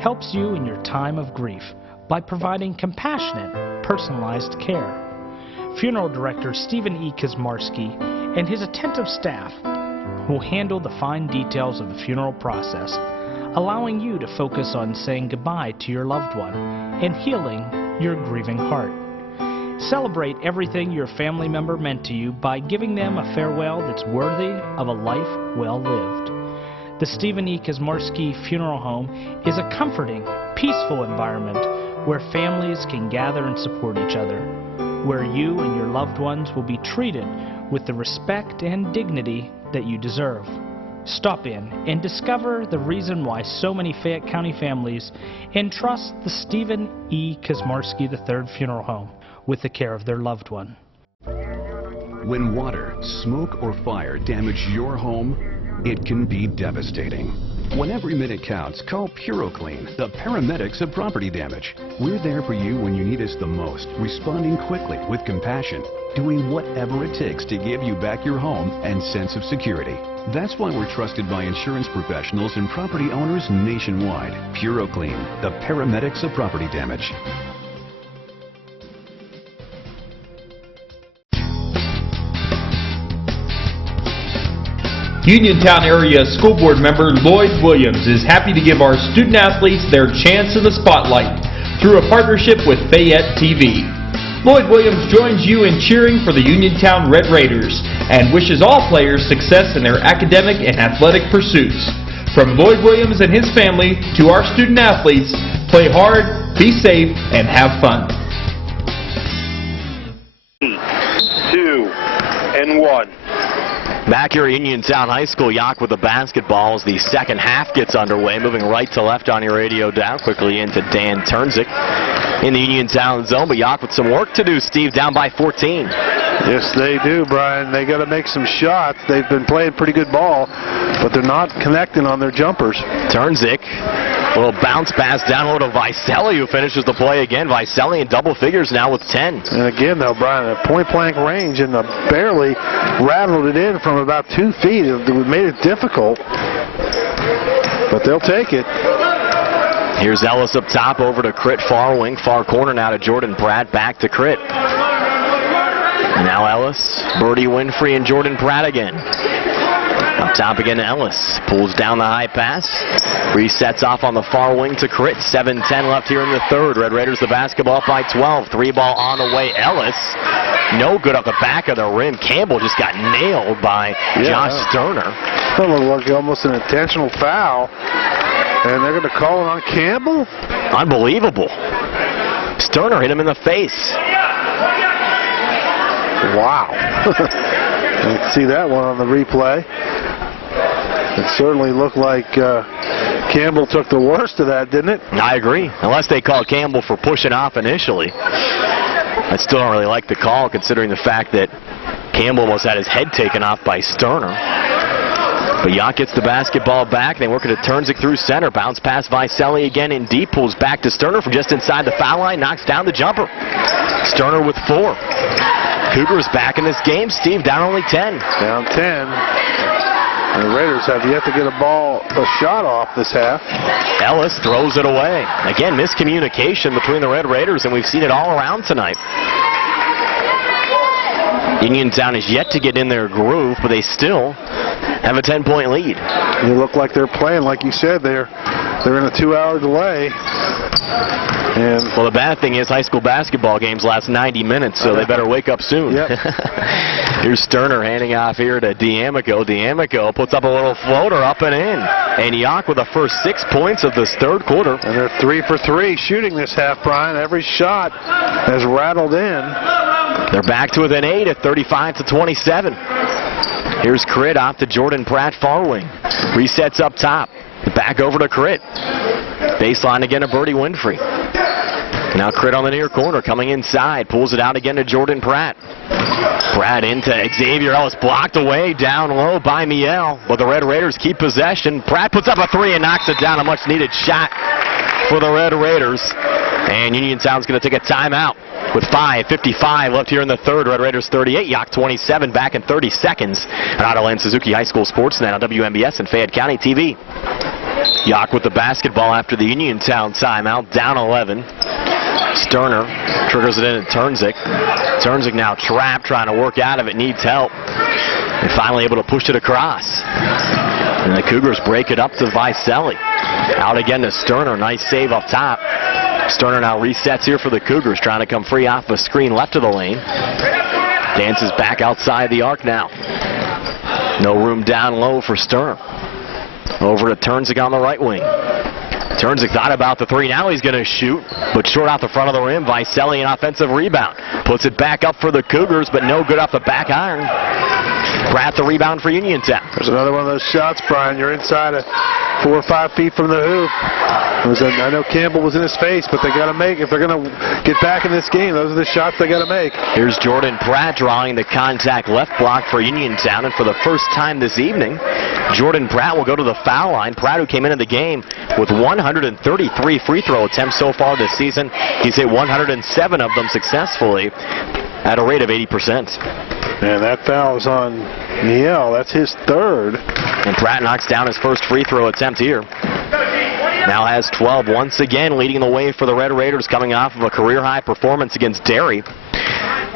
helps you in your time of grief by providing compassionate, personalized care. Funeral Director Stephen E. Kazmarski and his attentive staff will handle the fine details of the funeral process, allowing you to focus on saying goodbye to your loved one and healing your grieving heart. Celebrate everything your family member meant to you by giving them a farewell that's worthy of a life well lived. The Stephen E. Kazmarski Funeral Home is a comforting, peaceful environment where families can gather and support each other, where you and your loved ones will be treated with the respect and dignity that you deserve. Stop in and discover the reason why so many Fayette County families entrust the Stephen E. Kazmarski III Funeral Home with the care of their loved one. When water, smoke, or fire damage your home, it can be devastating. When every minute counts, call PuroClean, the paramedics of property damage. We're there for you when you need us the most, responding quickly with compassion, doing whatever it takes to give you back your home and sense of security. That's why we're trusted by insurance professionals and property owners nationwide. PuroClean, the paramedics of property damage. Uniontown Area School Board member Lloyd Williams is happy to give our student athletes their chance in the spotlight through a partnership with Fayette TV. Lloyd Williams joins you in cheering for the Uniontown Red Raiders and wishes all players success in their academic and athletic pursuits. From Lloyd Williams and his family to our student athletes, play hard, be safe, and have fun. 2 and 1. Back here at Uniontown High School, Yough with the basketball as the second half gets underway. Moving right to left on your radio dial. Quickly into Dan Turnzik in the Uniontown zone. But Yough with some work to do, Steve, down by 14. Yes, they do, Brian. They got to make some shots. They've been playing pretty good ball, but they're not connecting on their jumpers. Turnzik, a little bounce pass down low to Vicelli, who finishes the play again. Vicelli in double figures now with 10. And again, though, Brian, at point-blank range, and barely rattled it in from about 2 feet. It made it difficult, but they'll take it. Here's Ellis up top, over to Crit, far wing, far corner now to Jordan Pratt, back to Crit. Now Ellis, Birdie Winfrey, and Jordan Pratt again. Up top again to Ellis. Pulls down the high pass. Resets off on the far wing to Crit. 7:10 left here in the third. Red Raiders the basketball up by 12. 3-ball on the way. Ellis. No good off the back of the rim. Campbell just got nailed by Josh Sterner. That looked like almost an intentional foul. And they're going to call it on Campbell? Unbelievable. Sterner hit him in the face. Wow. You can see that one on the replay. It certainly looked like Campbell took the worst of that, didn't it? I agree. Unless they called Campbell for pushing off initially. I still don't really like the call, considering the fact that Campbell almost had his head taken off by Sterner. But Yough gets the basketball back. They work it to Turnzik through center. Bounce pass Vicelli again in deep. Pulls back to Sterner from just inside the foul line. Knocks down the jumper. Sterner with 4. Cougars back in this game. Steve down only 10. Down 10. And the Raiders have yet to get a shot off this half. Ellis throws it away. Again, miscommunication between the Red Raiders, and we've seen it all around tonight. Uniontown is yet to get in their groove, but they still have a 10-point lead. They look like they're playing, like you said, they're in a 2-hour delay. And well, the bad thing is high school basketball games last 90 minutes, so they better wake up soon. Yep. Here's Sterner handing off here to D'Amico. D'Amico puts up a little floater up and in. And Yough with the first 6 points of this third quarter. And they're 3 for 3 shooting this half, Brian. Every shot has rattled in. They're back to within 8 at 35-27. Here's Crit off to Jordan Pratt, far wing. Resets up top. Back over to Crit. Baseline again to Birdie Winfrey. Now Crit on the near corner, coming inside. Pulls it out again to Jordan Pratt. Pratt into Xavier Ellis, blocked away down low by Miel. But the Red Raiders keep possession. Pratt puts up a 3 and knocks it down. A much needed shot for the Red Raiders. And Uniontown's going to take a timeout with 5:55 left here in the third. Red Raiders 38, Yough 27, back in 30 seconds. On Autoland Suzuki High School Sportsnet on WMBS and Fayette County TV. Yough with the basketball after the Uniontown timeout, down 11. Sterner triggers it in to Turnzik. Turnzik now trapped, trying to work out of it, needs help. And finally able to push it across. And the Cougars break it up to Vicelli. Out again to Sterner, nice save up top. Sterner now resets here for the Cougars, trying to come free off a screen left of the lane. Dances back outside the arc now. No room down low for Sterner. Over to Turnzik on the right wing. Turnzik thought about the 3. Now he's going to shoot, but short off the front of the rim. Vicelli an offensive rebound. Puts it back up for the Cougars, but no good off the back iron. Pratt the rebound for Uniontown. There's another one of those shots, Brian. You're inside of 4 or 5 feet from the hoop. I know Campbell was in his face, but they got to make, if they're going to get back in this game, those are the shots they got to make. Here's Jordan Pratt drawing the contact left block for Uniontown, and for the first time this evening, Jordan Pratt will go to the foul line. Pratt, who came into the game with 133 free throw attempts so far this season, he's hit 107 of them successfully at a rate of 80%. And that foul is on Miel. That's his 3rd. And Pratt knocks down his first free throw attempt here. Now has 12, once again leading the way for the Red Raiders, coming off of a career-high performance against Derry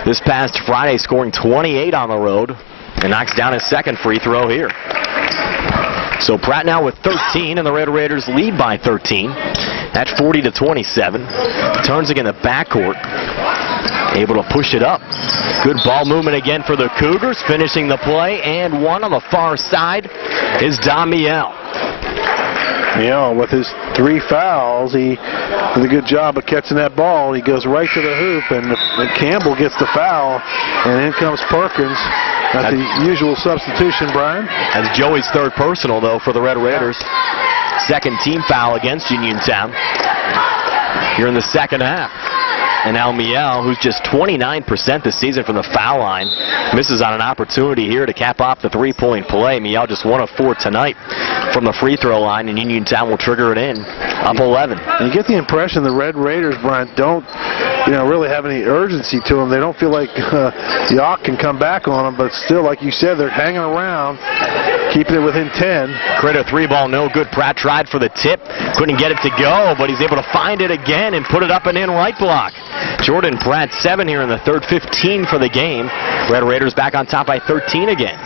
this past Friday, scoring 28 on the road, and knocks down his 2nd free throw here. So Pratt now with 13, and the Red Raiders lead by 13 at 40-27. Turns again the backcourt, able to push it up. Good ball movement again for the Cougars, finishing the play, and one on the far side is Dom Miel. Miel with his 3 fouls, he did a good job of catching that ball. He goes right to the hoop, and Campbell gets the foul, and in comes Perkins. That's the usual substitution, Brian. That's Joey's 3rd personal, though, for the Red Raiders. 2nd team foul against Uniontown here in the second half. And now Miel, who's just 29% this season from the foul line, misses on an opportunity here to cap off the 3-point play. Miel just 1 of 4 tonight from the free throw line, and Uniontown will trigger it in, up 11. You get the impression the Red Raiders, Brian, don't really have any urgency to them. They don't feel like Yough can come back on them, but still, like you said, they're hanging around, keeping it within 10. Critter 3-ball, no good. Pratt tried for the tip, couldn't get it to go, but he's able to find it again and put it up and in right block. Jordan Pratt 7 here in the third, 15 for the game. Red Raiders back on top by 13 again.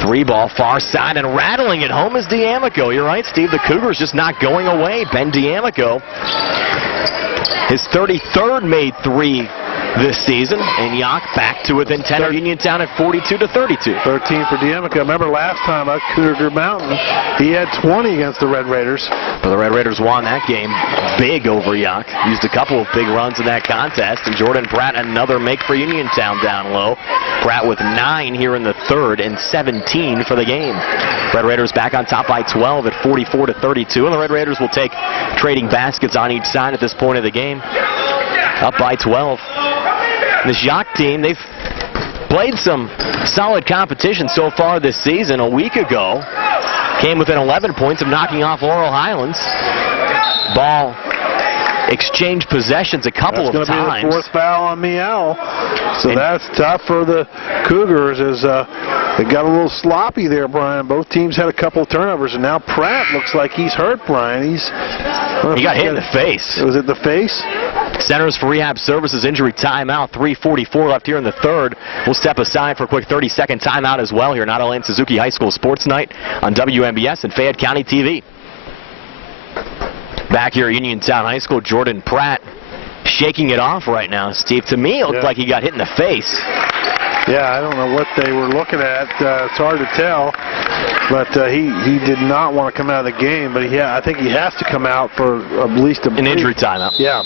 3-ball far side, and rattling it home is D'Amico. You're right, Steve. The Cougars just not going away. Ben D'Amico, his 33rd made 3 this season, and Yough back to within 10 of Uniontown at 42-32. 13 for D'Amico. Remember last time at Cougar Mountain, he had 20 against the Red Raiders. Well, the Red Raiders won that game big over Yough. Used a couple of big runs in that contest, and Jordan Pratt another make for Uniontown down low. Pratt with 9 here in the third and 17 for the game. Red Raiders back on top by 12 at 44-32, and the Red Raiders will take trading baskets on each side at this point of the game. Up by 12. This Yough team, they've played some solid competition so far this season. A week ago, came within 11 points of knocking off Laurel Highlands. Ball exchanged possessions a couple of times. That's going to be the 4th foul on Meow. So that's tough for the Cougars as they got a little sloppy there, Brian. Both teams had a couple of turnovers, and now Pratt looks like he's hurt, Brian. He got hit in the face. Was it the face? Centers for Rehab Services injury timeout. 3:44 left here in the third. We'll step aside for a quick 30-second timeout as well here. Not only in Suzuki High School Sports Night on WMBS and Fayette County TV. Back here at Uniontown High School, Jordan Pratt shaking it off right now, Steve. To me, it looked like he got hit in the face. Yeah, I don't know what they were looking at. It's hard to tell. But he did not want to come out of the game. But I think he has to come out for at least an injury timeout. Yeah.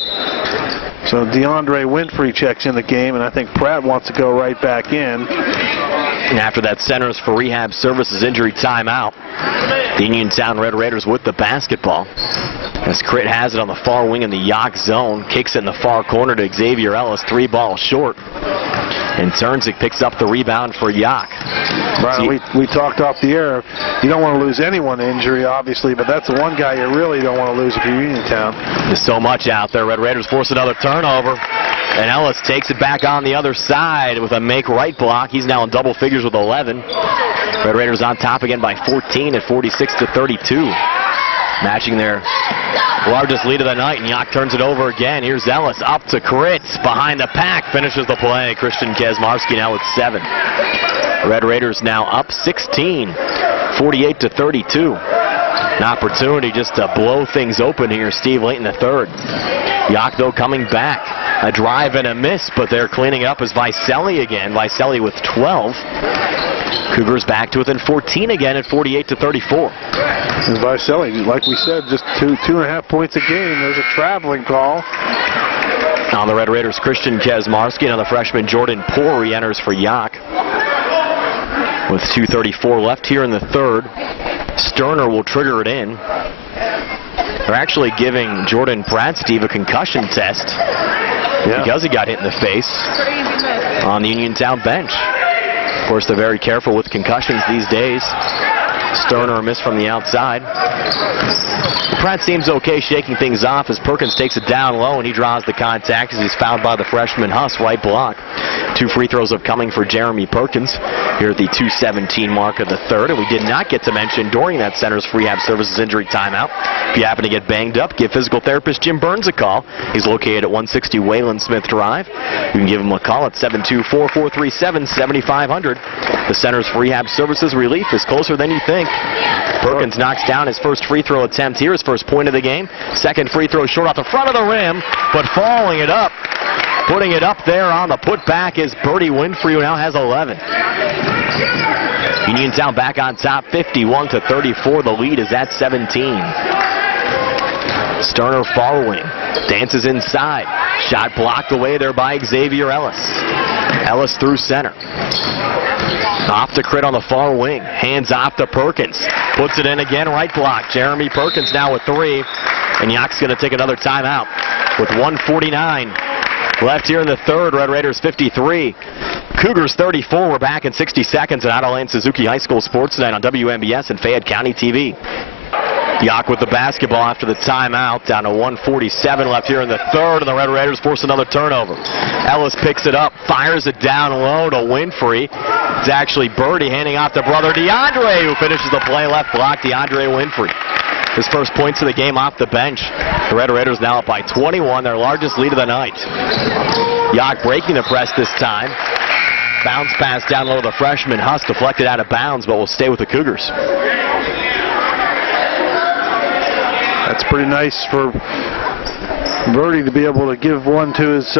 So DeAndre Winfrey checks in the game, and I think Pratt wants to go right back in. And after that Centers for Rehab Services injury timeout, the Uniontown Red Raiders with the basketball. As Crit has it on the far wing in the Yough zone, kicks it in the far corner to Xavier Ellis, 3-ball short. And Turnzik picks up the rebound for Yough. Brian, we talked off the air. You don't want to lose anyone to injury, obviously, but that's the one guy you really don't want to lose if you're Uniontown. There's so much out there. Red Raiders force another turnover. And Ellis takes it back on the other side with a make right block. He's now in double figures with 11. Red Raiders on top again by 14 at 46-32. Matching their largest lead of the night, and Yough turns it over again. Here's Ellis up to Crit, behind the pack, finishes the play. Christian Kazmarski now with 7. Red Raiders now up 16, 48-32. An opportunity just to blow things open here, Steve, late in the third. Yough, though, coming back. A drive and a miss, but they're cleaning up as Vicelli again. Vicelli with 12. Cougars back to within 14 again at 48-34. And Vicelli, like we said, just 2.5 points a game. There's a traveling call. On the Red Raiders, Christian Kazmarski. Now the freshman Jordan Poore re-enters for Yough. With 2:34 left here in the third. Sterner will trigger it in. They're actually giving Jordan Pratt, Steve, a concussion test because he got hit in the face on the Uniontown bench. Of course, they're very careful with concussions these days. Sterner a miss from the outside. Pratt seems okay shaking things off as Perkins takes it down low and he draws the contact as he's fouled by the freshman Huss, right block. 2 free throws upcoming for Jeremy Perkins here at the 2:17 mark of the third. And we did not get to mention during that Centers for Rehab Services injury timeout, if you happen to get banged up, give physical therapist Jim Burns a call. He's located at 160 Wayland Smith Drive. You can give him a call at 724-437-7500. The Centers for Rehab Services relief is closer than you think. Perkins knocks down his first free throw attempt here, his first point of the game. Second free throw short off the front of the rim, but following it up, putting it up there on the putback is Birdie Winfrey, who now has 11. Uniontown back on top, 51-34. The lead is at 17. Sterner following, dances inside. Shot blocked away there by Xavier Ellis. Ellis through center. Off to Crit on the far wing. Hands off to Perkins. Puts it in again, right block. Jeremy Perkins now with 3. And Yough's going to take another timeout with 1:49 left here in the third. Red Raiders 53. Cougars 34. We're back in 60 seconds at Adelaide Suzuki High School Sports Night on WMBS and Fayette County TV. Yough with the basketball after the timeout, down to 1:47 left here in the third, and the Red Raiders force another turnover. Ellis picks it up, fires it down low to Winfrey. It's actually Birdie handing off to brother DeAndre, who finishes the play. Left block, DeAndre Winfrey. His first points of the game off the bench. The Red Raiders now up by 21, their largest lead of the night. Yough breaking the press this time. Bounce pass down low to the freshman. Huss deflected out of bounds, but will stay with the Cougars. That's pretty nice for Birdie to be able to give one to his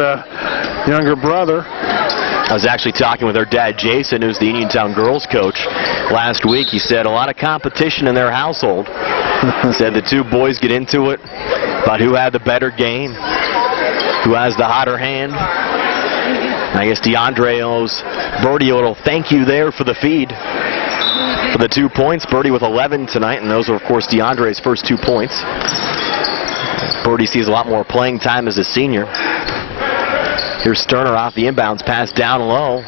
younger brother. I was actually talking with her dad, Jason, who's the Uniontown girls coach, last week. He said a lot of competition in their household. He said the two boys get into it about who had the better game, who has the hotter hand. And I guess DeAndre owes Birdie a little thank you there for the feed. For the 2 points, Birdie with 11 tonight, and those are, of course, DeAndre's first 2 points. Birdie sees a lot more playing time as a senior. Here's Sterner off the inbounds pass down low.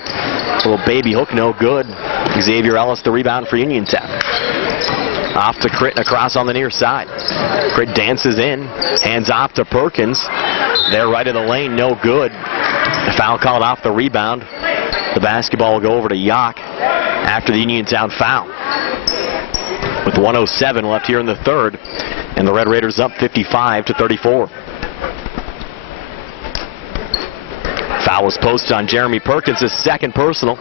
Little baby hook, no good. Xavier Ellis the rebound for Uniontown. Off to Crit and across on the near side. Crit dances in, hands off to Perkins. They're right in the lane, no good. A foul called off the rebound. The basketball will go over to Yough after the Uniontown foul. With 1:07 left here in the third, and the Red Raiders up 55-34. Foul was posted on Jeremy Perkins, his second personal.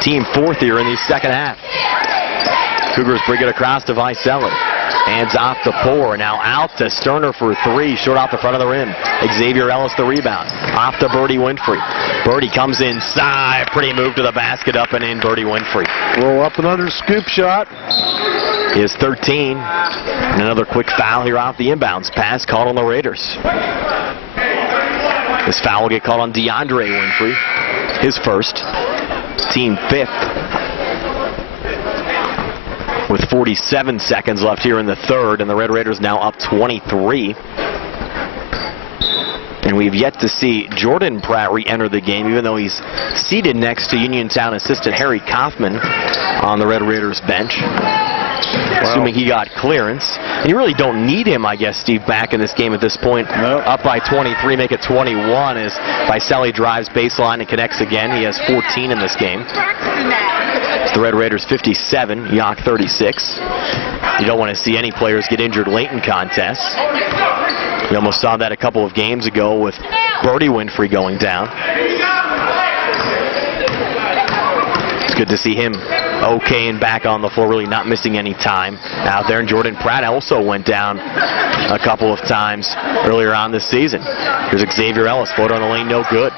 Team fourth here in the second half. Cougars bring it across to Vicelli. Hands off to Poor. Now out to Sterner for three. Short off the front of the rim. Xavier Ellis the rebound. Off to Birdie Winfrey. Birdie comes inside. Pretty move to the basket. Up and in. Birdie Winfrey. Roll up and under scoop shot. Is 13. And another quick foul here off the inbounds. Pass called on the Raiders. This foul will get called on DeAndre Winfrey. His first. Team fifth. With 47 seconds left here in the third, and the Red Raiders now up 23. And we've yet to see Jordan Pratt re-enter the game, even though he's seated next to Uniontown assistant Harry Kaufman on the Red Raiders bench. Assuming he got clearance. And you really don't need him, I guess, Steve, back in this game at this point. Nope. Up by 23, make it 21 as Vicelli drives baseline and connects again. He has 14 in this game. It's the Red Raiders 57, Yough 36. You don't want to see any players get injured late in contests. We almost saw that a couple of games ago with Birdie Winfrey going down. It's good to see him okay and back on the floor, really not missing any time out there. And Jordan Pratt also went down a couple of times earlier on this season. Here's Xavier Ellis, floater on the lane, no good.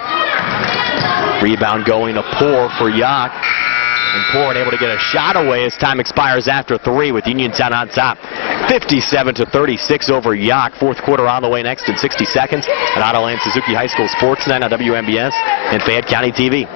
Rebound going to Poor for Yough. And Poor unable to get a shot away as time expires after three with Uniontown on top. 57-36 over Yough. Fourth quarter on the way next in 60 seconds. At Otto Suzuki High School Sports Night on WMBS and Fayette County TV.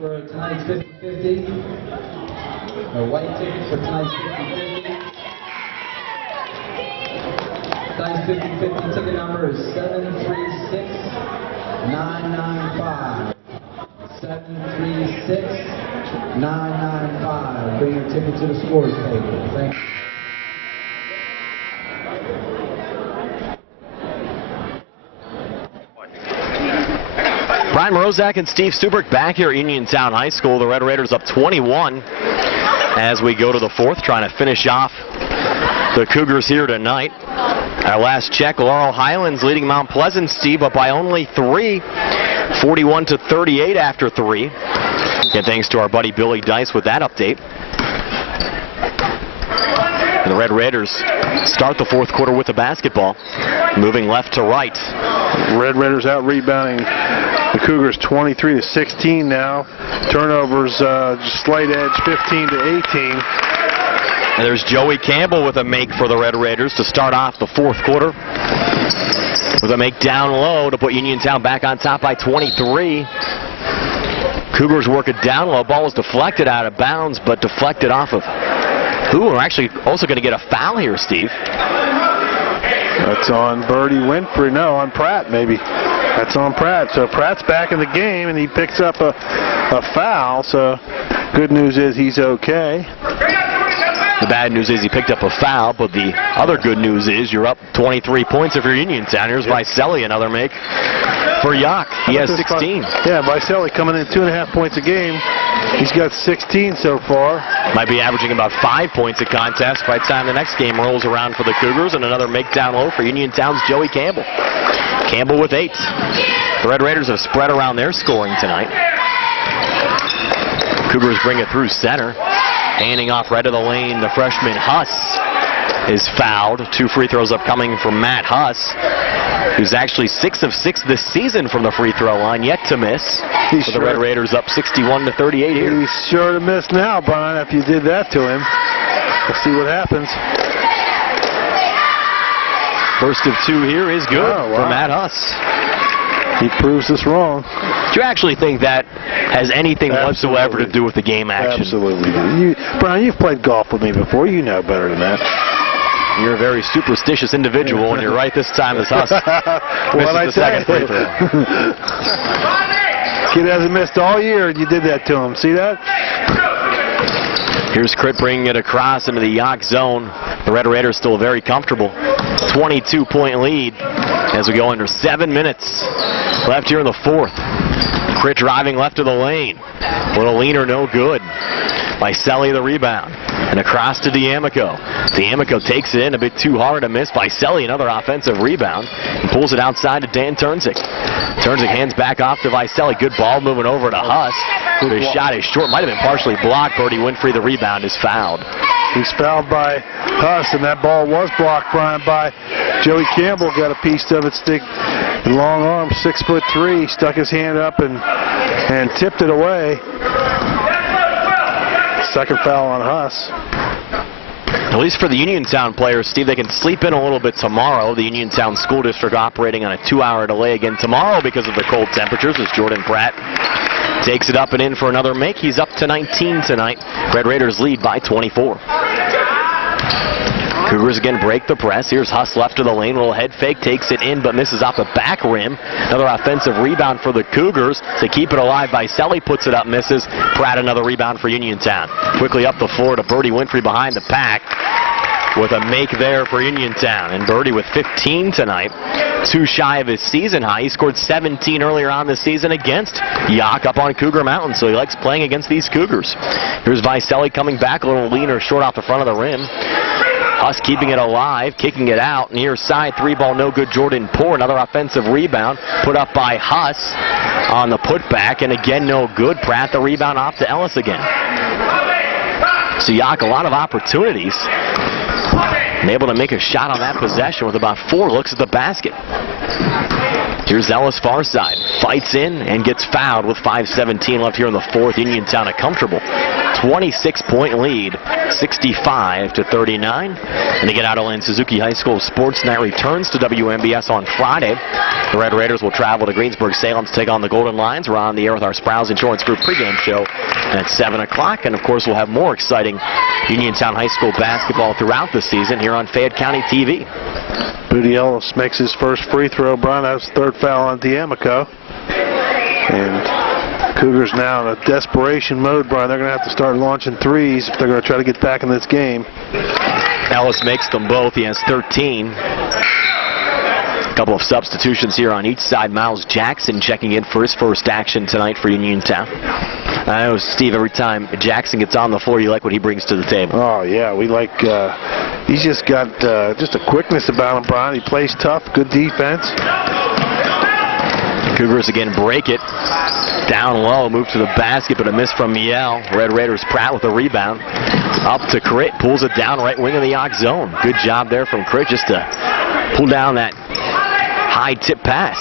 For tonight's 50-50. A white ticket for tonight's 50-50. Tonight's 50-50 ticket number is 736-995. 736-995. Bring your ticket to the scores table. Thank you. Brian Morozak and Steve Subrick back here at Uniontown High School. The Red Raiders up 21 as we go to the fourth, trying to finish off the Cougars here tonight. Our last check, Laurel Highlands leading Mount Pleasant, Steve, but by only 3, 41-38 after 3. And thanks to our buddy Billy Dice with that update. And the Red Raiders start the fourth quarter with the basketball, moving left to right. Red Raiders out rebounding The Cougars 23-16 now. Turnovers, just slight edge, 15-18. And there's Joey Campbell with a make for the Red Raiders to start off the fourth quarter. With a make down low to put Uniontown back on top by 23. Cougars work it down low. Ball was deflected out of bounds, but deflected off of who are actually also going to get a foul here, Steve. That's on Birdie Winfrey. No, on Pratt, maybe. That's on Pratt. So Pratt's back in the game, and he picks up a foul. So good news is he's okay. The bad news is he picked up a foul, but the other good news is you're up 23 points if you're Uniontown. Here's Vicelli, another make for Yough. He has 16. Yeah, Vicelli coming in 2.5 points a game. He's got 16 so far. Might be averaging about 5 points a contest by the time the next game rolls around for the Cougars, and another make down low for Uniontown's Joey Campbell. Campbell with 8. The Red Raiders have spread around their scoring tonight. Cougars bring it through center. Handing off right to the lane, the freshman Huss is fouled. 2 free throws upcoming from Matt Huss, who's actually 6 of 6 this season from the free throw line, yet to miss. So the Red Raiders up 61-38 here. He's sure to miss now, Brian, if you did that to him. We'll see what happens. First of 2 here is good for Matt Huss. He proves us wrong. Do you actually think that has anything whatsoever to do with the game action? Absolutely. Brian, you've played golf with me before. You know better than that. You're a very superstitious individual, and you're right this time as Huss misses the second free throw. Kid hasn't missed all year, and you did that to him. See that? Here's Crit bringing it across into the Yough zone. The Red Raiders still very comfortable. 22-point lead as we go under 7 minutes left here in the fourth. Crit driving left of the lane. Little leaner, no good. Vicelli the rebound. And across to D'Amico. D'Amico takes it in a bit too hard to miss. Vicelli another offensive rebound. He pulls it outside to Dan Turnzik. Turnzik hands back off to Vicelli. Good ball moving over to Huss. His shot is short. Might have been partially blocked. Birdie Winfrey, the rebound, is fouled. He's fouled by Huss, and that ball was blocked, Brian, by Joey Campbell. Got a piece of it. Long arm, 6'3", stuck his hand up and tipped it away. Second foul on Huss. At least for the Uniontown players, Steve, they can sleep in a little bit tomorrow. The Uniontown School District operating on a 2-hour delay again tomorrow because of the cold temperatures as Jordan Pratt takes it up and in for another make. He's up to 19 tonight. Red Raiders lead by 24. Cougars again break the press. Here's Huss left of the lane. Little head fake, takes it in, but misses off the back rim. Another offensive rebound for the Cougars. To keep it alive, Vicelli puts it up, misses. Pratt another rebound for Uniontown. Quickly up the floor to Birdie Winfrey behind the pack with a make there for Uniontown. And Birdie with 15 tonight. 2 shy of his season high. He scored 17 earlier on this season against Yough up on Cougar Mountain, so he likes playing against these Cougars. Here's Vicelli coming back, a little leaner, short off the front of the rim. Huss keeping it alive, kicking it out. Near side, 3-ball, no good. Jordan Poor, another offensive rebound. Put up by Huss on the putback, and again, no good. Pratt, the rebound off to Ellis again. So Yough, a lot of opportunities. And able to make a shot on that possession with about 4 looks at the basket. Here's Ellis far side. Fights in and gets fouled with 5:17 left here in the fourth. Uniontown a comfortable 26-point lead, 65-39. And again, Adeline Suzuki High School Sports Night returns to WMBS on Friday. The Red Raiders will travel to Greensburg-Salem to take on the Golden Lions. We're on the air with our Sprouse Insurance Group pregame show at 7 o'clock. And, of course, we'll have more exciting Uniontown High School basketball throughout the season here on Fayette County TV. Booty Ellis makes his first free throw. Brian, that was the third foul on D'Amico. And Cougars now in a desperation mode, Brian. They're going to have to start launching threes if they're going to try to get back in this game. Ellis makes them both. He has 13. A couple of substitutions here on each side. Miles Jackson checking in for his first action tonight for Uniontown. I know, Steve, every time Jackson gets on the floor, you like what he brings to the table. Oh, yeah. We like, he's just got just a quickness about him, Brian. He plays tough, good defense. Cougars again break it. Down low, move to the basket, but a miss from Yough. Red Raiders Pratt with a rebound. Up to Crit, pulls it down right wing of the Yough zone. Good job there from Crit just to pull down that high tip pass.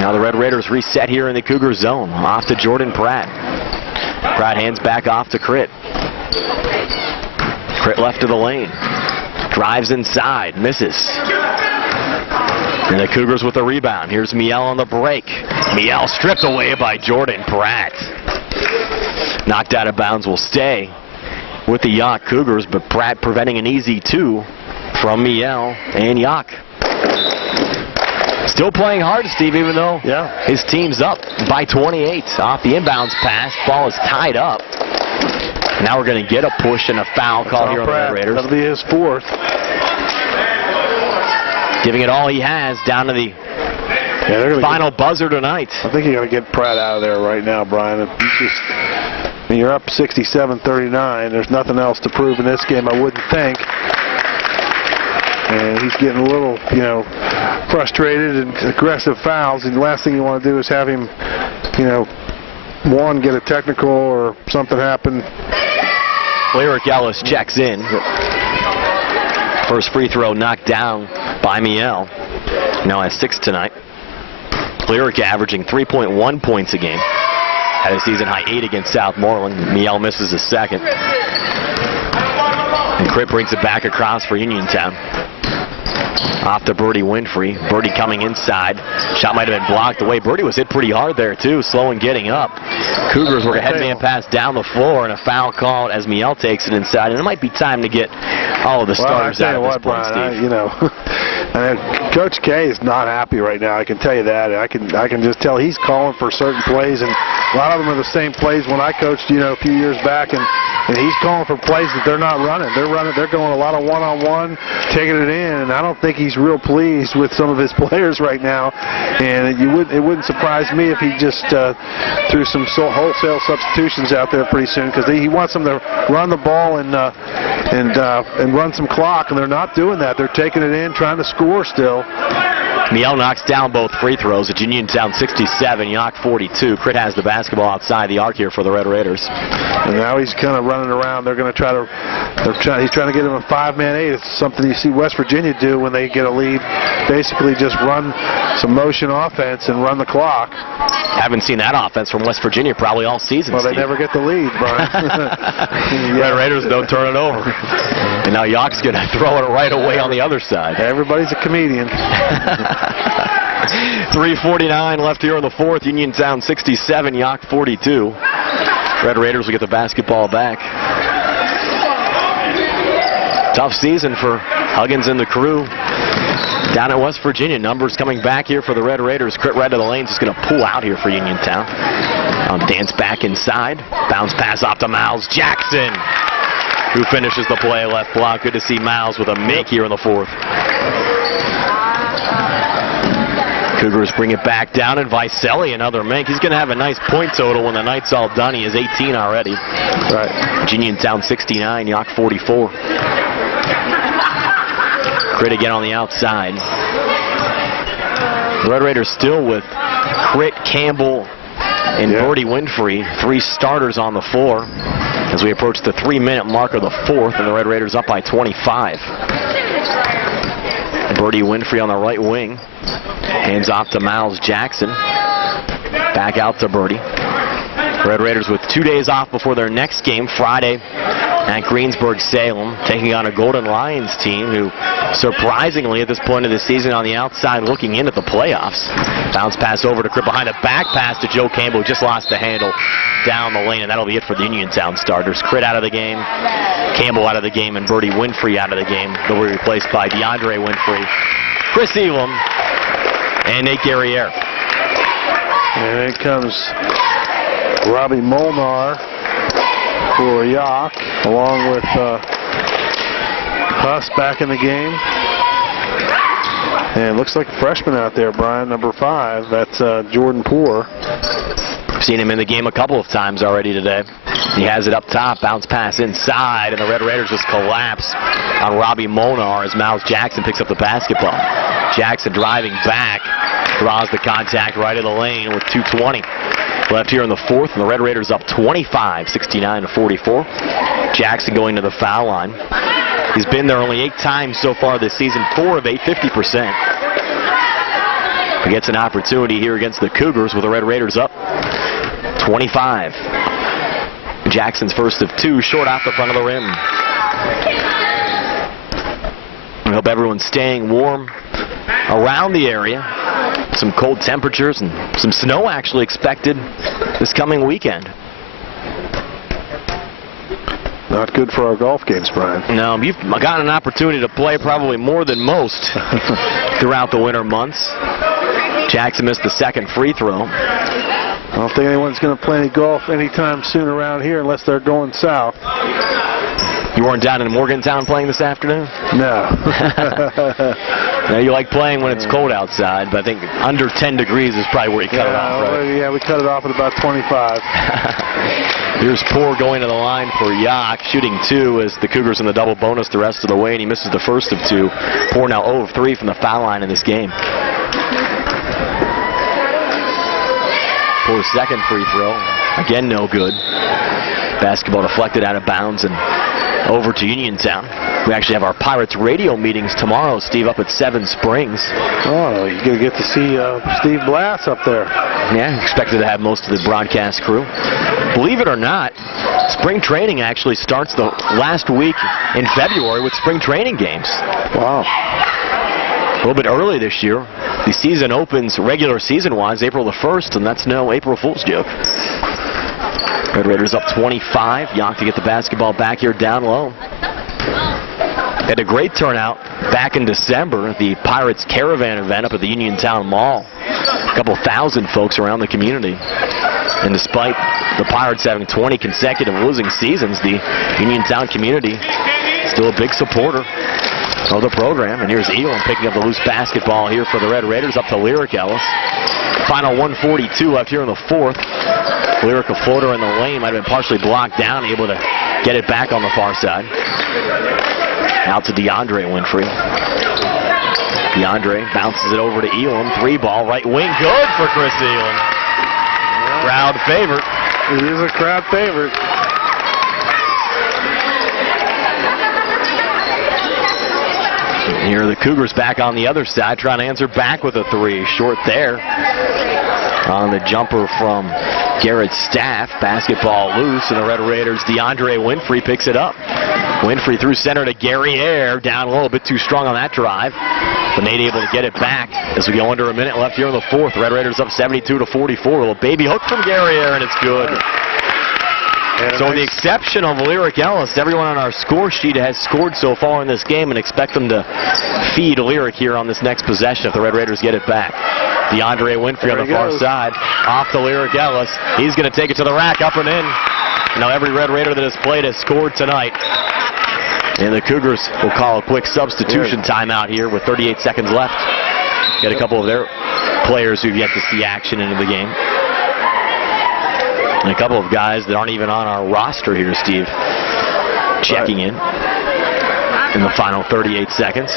Now the Red Raiders reset here in the Cougar zone. Off to Jordan Pratt. Pratt hands back off to Crit. Crit left to the lane. Drives inside. Misses. And the Cougars with the rebound. Here's Miel on the break. Miel stripped away by Jordan Pratt. Knocked out of bounds, will stay with the Yough Cougars, but Pratt preventing an easy two from Miel and Yough. Still playing hard, Steve, even though his team's up by 28 off the inbounds pass. Ball is tied up. Now we're going to get a push and a foul call here on the Red Raiders. That'll be his fourth. Giving it all he has down to the final buzzer tonight. I think you got to get Pratt out of there right now, Brian. You're up 67-39. There's nothing else to prove in this game, I wouldn't think. And he's getting a little, frustrated and aggressive fouls. And the last thing you want to do is have him, one, get a technical or something happen. Lyric Ellis checks in. First free throw knocked down by Miel. Now has 6 tonight. Lyric averaging 3.1 points a game. Had a season high 8 against Southmoreland. Miel misses a second. And Crit brings it back across for Uniontown. Off to Birdie Winfrey. Birdie coming inside. Shot might have been blocked away. Birdie was hit pretty hard there, too, slow and getting up. Cougars work a head-man pass down the floor, and a foul called as Miel takes it inside. And it might be time to get all of the starters out of this point, Steve. And Coach K is not happy right now. I can tell you that. I can just tell he's calling for certain plays, and a lot of them are the same plays when I coached, a few years back, and he's calling for plays that they're not running. They're going a lot of one-on-one, taking it in, and I don't think he's real pleased with some of his players right now. And it wouldn't surprise me if he just threw some wholesale substitutions out there pretty soon, because he wants them to run the ball and run some clock, and they're not doing that. They're taking it in, trying to score still. Miel knocks down both free throws at Uniontown 67, Yough 42. Crit has the basketball outside the arc here for the Red Raiders. And now he's kind of running around. They're going to he's trying to get him a 5-man 8. It's something you see West Virginia do when they get a lead. Basically just run some motion offense and run the clock. Haven't seen that offense from West Virginia probably all season, Well, Steve. They never get the lead, Brian. Red Raiders don't turn it over. And now Youg's going to throw it right away on the other side. Everybody's a comedian. 3:49 left here in the fourth. Uniontown 67, Yough 42. Red Raiders will get the basketball back. Tough season for Huggins and the crew down at West Virginia. Numbers coming back here for the Red Raiders. Crit right to the lane, just going to pull out here for Uniontown. Dance back inside. Bounce pass off to Miles Jackson, who finishes the play left block. Good to see Miles with a make here in the fourth. Cougars bring it back down, and Vicelli another make. He's going to have a nice point total when the night's all done. He is 18 already. Right. Uniontown 69, Yough 44. Crit again on the outside. The Red Raiders still with Crit, Campbell, and Birdie Winfrey, 3 starters on the floor as we approach the 3-minute mark of the fourth, and the Red Raiders up by 25. Birdie Winfrey on the right wing. Hands off to Miles Jackson. Back out to Birdie. Red Raiders with 2 days off before their next game, Friday at Greensburg-Salem, taking on a Golden Lions team who, surprisingly, at this point of the season on the outside looking in at the playoffs. Bounce pass over to Crit behind a back pass to Joe Campbell, who just lost the handle down the lane, and that'll be it for the Uniontown starters. Crit out of the game, Campbell out of the game, and Birdie Winfrey out of the game. They'll be replaced by DeAndre Winfrey, Chris Elam, and Nate Guerriere. And in comes Robbie Molnar for Yough, along with Huss back in the game. And looks like a freshman out there, Brian, number 5. That's Jordan Poor. Seen him in the game a couple of times already today. He has it up top, bounce pass inside, and the Red Raiders just collapse on Robbie Molnar as Miles Jackson picks up the basketball. Jackson driving back, draws the contact right of the lane with 2:20 left here in the fourth, and the Red Raiders up 25, 69-44. Jackson going to the foul line. He's been there only 8 times so far this season, 4 of 8, 50%. He gets an opportunity here against the Cougars with the Red Raiders up 25. Jackson's first of 2, short off the front of the rim. I hope everyone's staying warm around the area. Some cold temperatures and some snow actually expected this coming weekend. Not good for our golf games, Brian. No, you've gotten an opportunity to play probably more than most throughout the winter months. Jackson missed the second free throw. I don't think anyone's going to play any golf anytime soon around here unless they're going south. You weren't down in Morgantown playing this afternoon? No. Now, you like playing when it's cold outside, but I think under 10 degrees is probably where you cut it off, right? Yeah, we cut it off at about 25. Here's Poor going to the line for Yough, shooting 2 as the Cougars in the double bonus the rest of the way, and he misses the first of 2. Poor now 0 of 3 from the foul line in this game. Poor's second free throw, again no good. Basketball deflected out of bounds and over to Uniontown. We actually have our Pirates radio meetings tomorrow, Steve, up at 7 Springs. Oh, you're going to get to see Steve Blass up there. Yeah, expected to have most of the broadcast crew. Believe it or not, spring training actually starts the last week in February with spring training games. Wow. A little bit early this year. The season opens regular season-wise April the 1st, and that's no April Fool's joke. Red Raiders up 25. Yough to get the basketball back here down low. Had a great turnout back in December at the Pirates Caravan event up at the Uniontown Mall. A couple thousand folks around the community. And despite the Pirates having 20 consecutive losing seasons, the Uniontown community still a big supporter of the program. And here's Elam picking up the loose basketball here for the Red Raiders up to Lyric Ellis. Final 1:42 left here in the fourth. Lyric, a floater in the lane, might have been partially blocked down, able to get it back on the far side. Out to DeAndre Winfrey. DeAndre bounces it over to Elam. 3-ball, right wing, good for Chris Elam. Crowd favorite. It is a crowd favorite. Here are the Cougars back on the other side, trying to answer back with a 3. Short there. On the jumper from Garrett Staff. Basketball loose, and the Red Raiders' DeAndre Winfrey picks it up. Winfrey through center to Gary Air. Down low, a bit too strong on that drive. But Nate able to get it back as we go under a minute left here in the fourth. Red Raiders up 72-44. A little baby hook from Gary Air, and it's good. So with the exception of Lyric Ellis, everyone on our score sheet has scored so far in this game, and expect them to feed Lyric here on this next possession if the Red Raiders get it back. DeAndre Winfrey on the far side, off to Lyric Ellis. He's going to take it to the rack, up and in. Now every Red Raider that has played has scored tonight. And the Cougars will call a quick substitution timeout here with 38 seconds left. Get a couple of their players who've yet to see action into the game. And a couple of guys that aren't even on our roster here, Steve, checking in the final 38 seconds.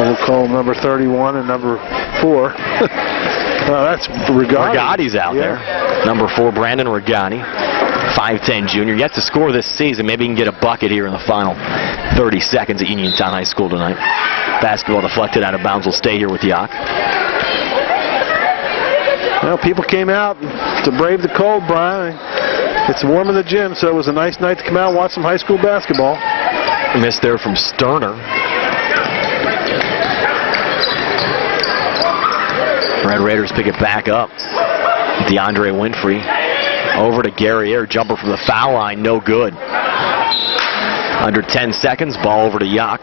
We'll call number 31 and number 4. That's Rigotti. Rigotti's out there. Number 4, Brandon Rigotti, 5'10 junior. Yet to score this season. Maybe he can get a bucket here in the final 30 seconds at Uniontown High School tonight. Basketball deflected out of bounds. Will stay here with Yough. Well, people came out to brave the cold, Brian. It's warm in the gym, so it was a nice night to come out and watch some high school basketball. Missed there from Sterner. Red Raiders pick it back up. DeAndre Winfrey over to Gary Air. Jumper from the foul line, no good. Under 10 seconds, ball over to Yough.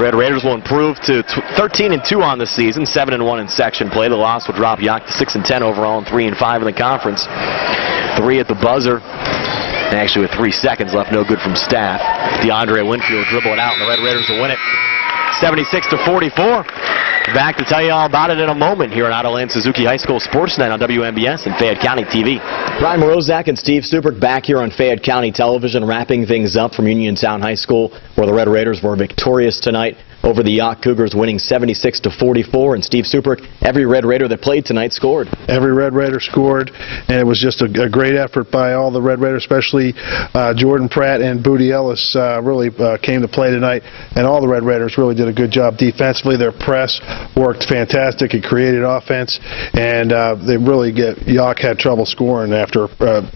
Red Raiders will improve to 13-2 on the season, 7-1 in section play. The loss will drop Yough to 6-10 overall and 3-5 in the conference. 3 at the buzzer. And actually with 3 seconds left, no good from Staff. DeAndre Winfrey will dribble it out, and the Red Raiders will win it 76-44. Back to tell you all about it in a moment here at Autoland Suzuki High School Sports Night on WMBS and Fayette County TV. Brian Morozak and Steve Stubrick back here on Fayette County Television, wrapping things up from Uniontown High School, where the Red Raiders were victorious tonight, over the Yough Cougars, winning 76-44. And Steve Suprick, every Red Raider that played tonight scored. Every Red Raider scored, and it was just a great effort by all the Red Raiders, especially Jordan Pratt and Booty Ellis really came to play tonight, and all the Red Raiders really did a good job defensively. Their press worked fantastic. It created offense, and they really Yough had trouble scoring after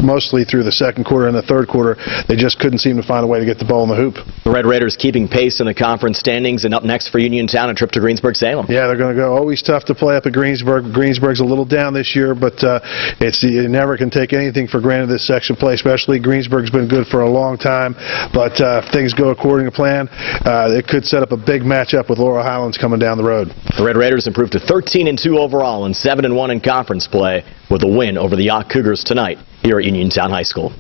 mostly through the second quarter and the third quarter. They just couldn't seem to find a way to get the ball in the hoop. The Red Raiders keeping pace in the conference standings, and up next for Uniontown, a trip to Greensburg-Salem. Yeah, they're going to go. Always tough to play up at Greensburg. Greensburg's a little down this year, but you never can take anything for granted this section play, especially Greensburg's been good for a long time. But if things go according to plan, it could set up a big matchup with Laurel Highlands coming down the road. The Red Raiders improved to 13-2 overall and 7-1 in conference play with a win over the Yough Cougars tonight here at Uniontown High School.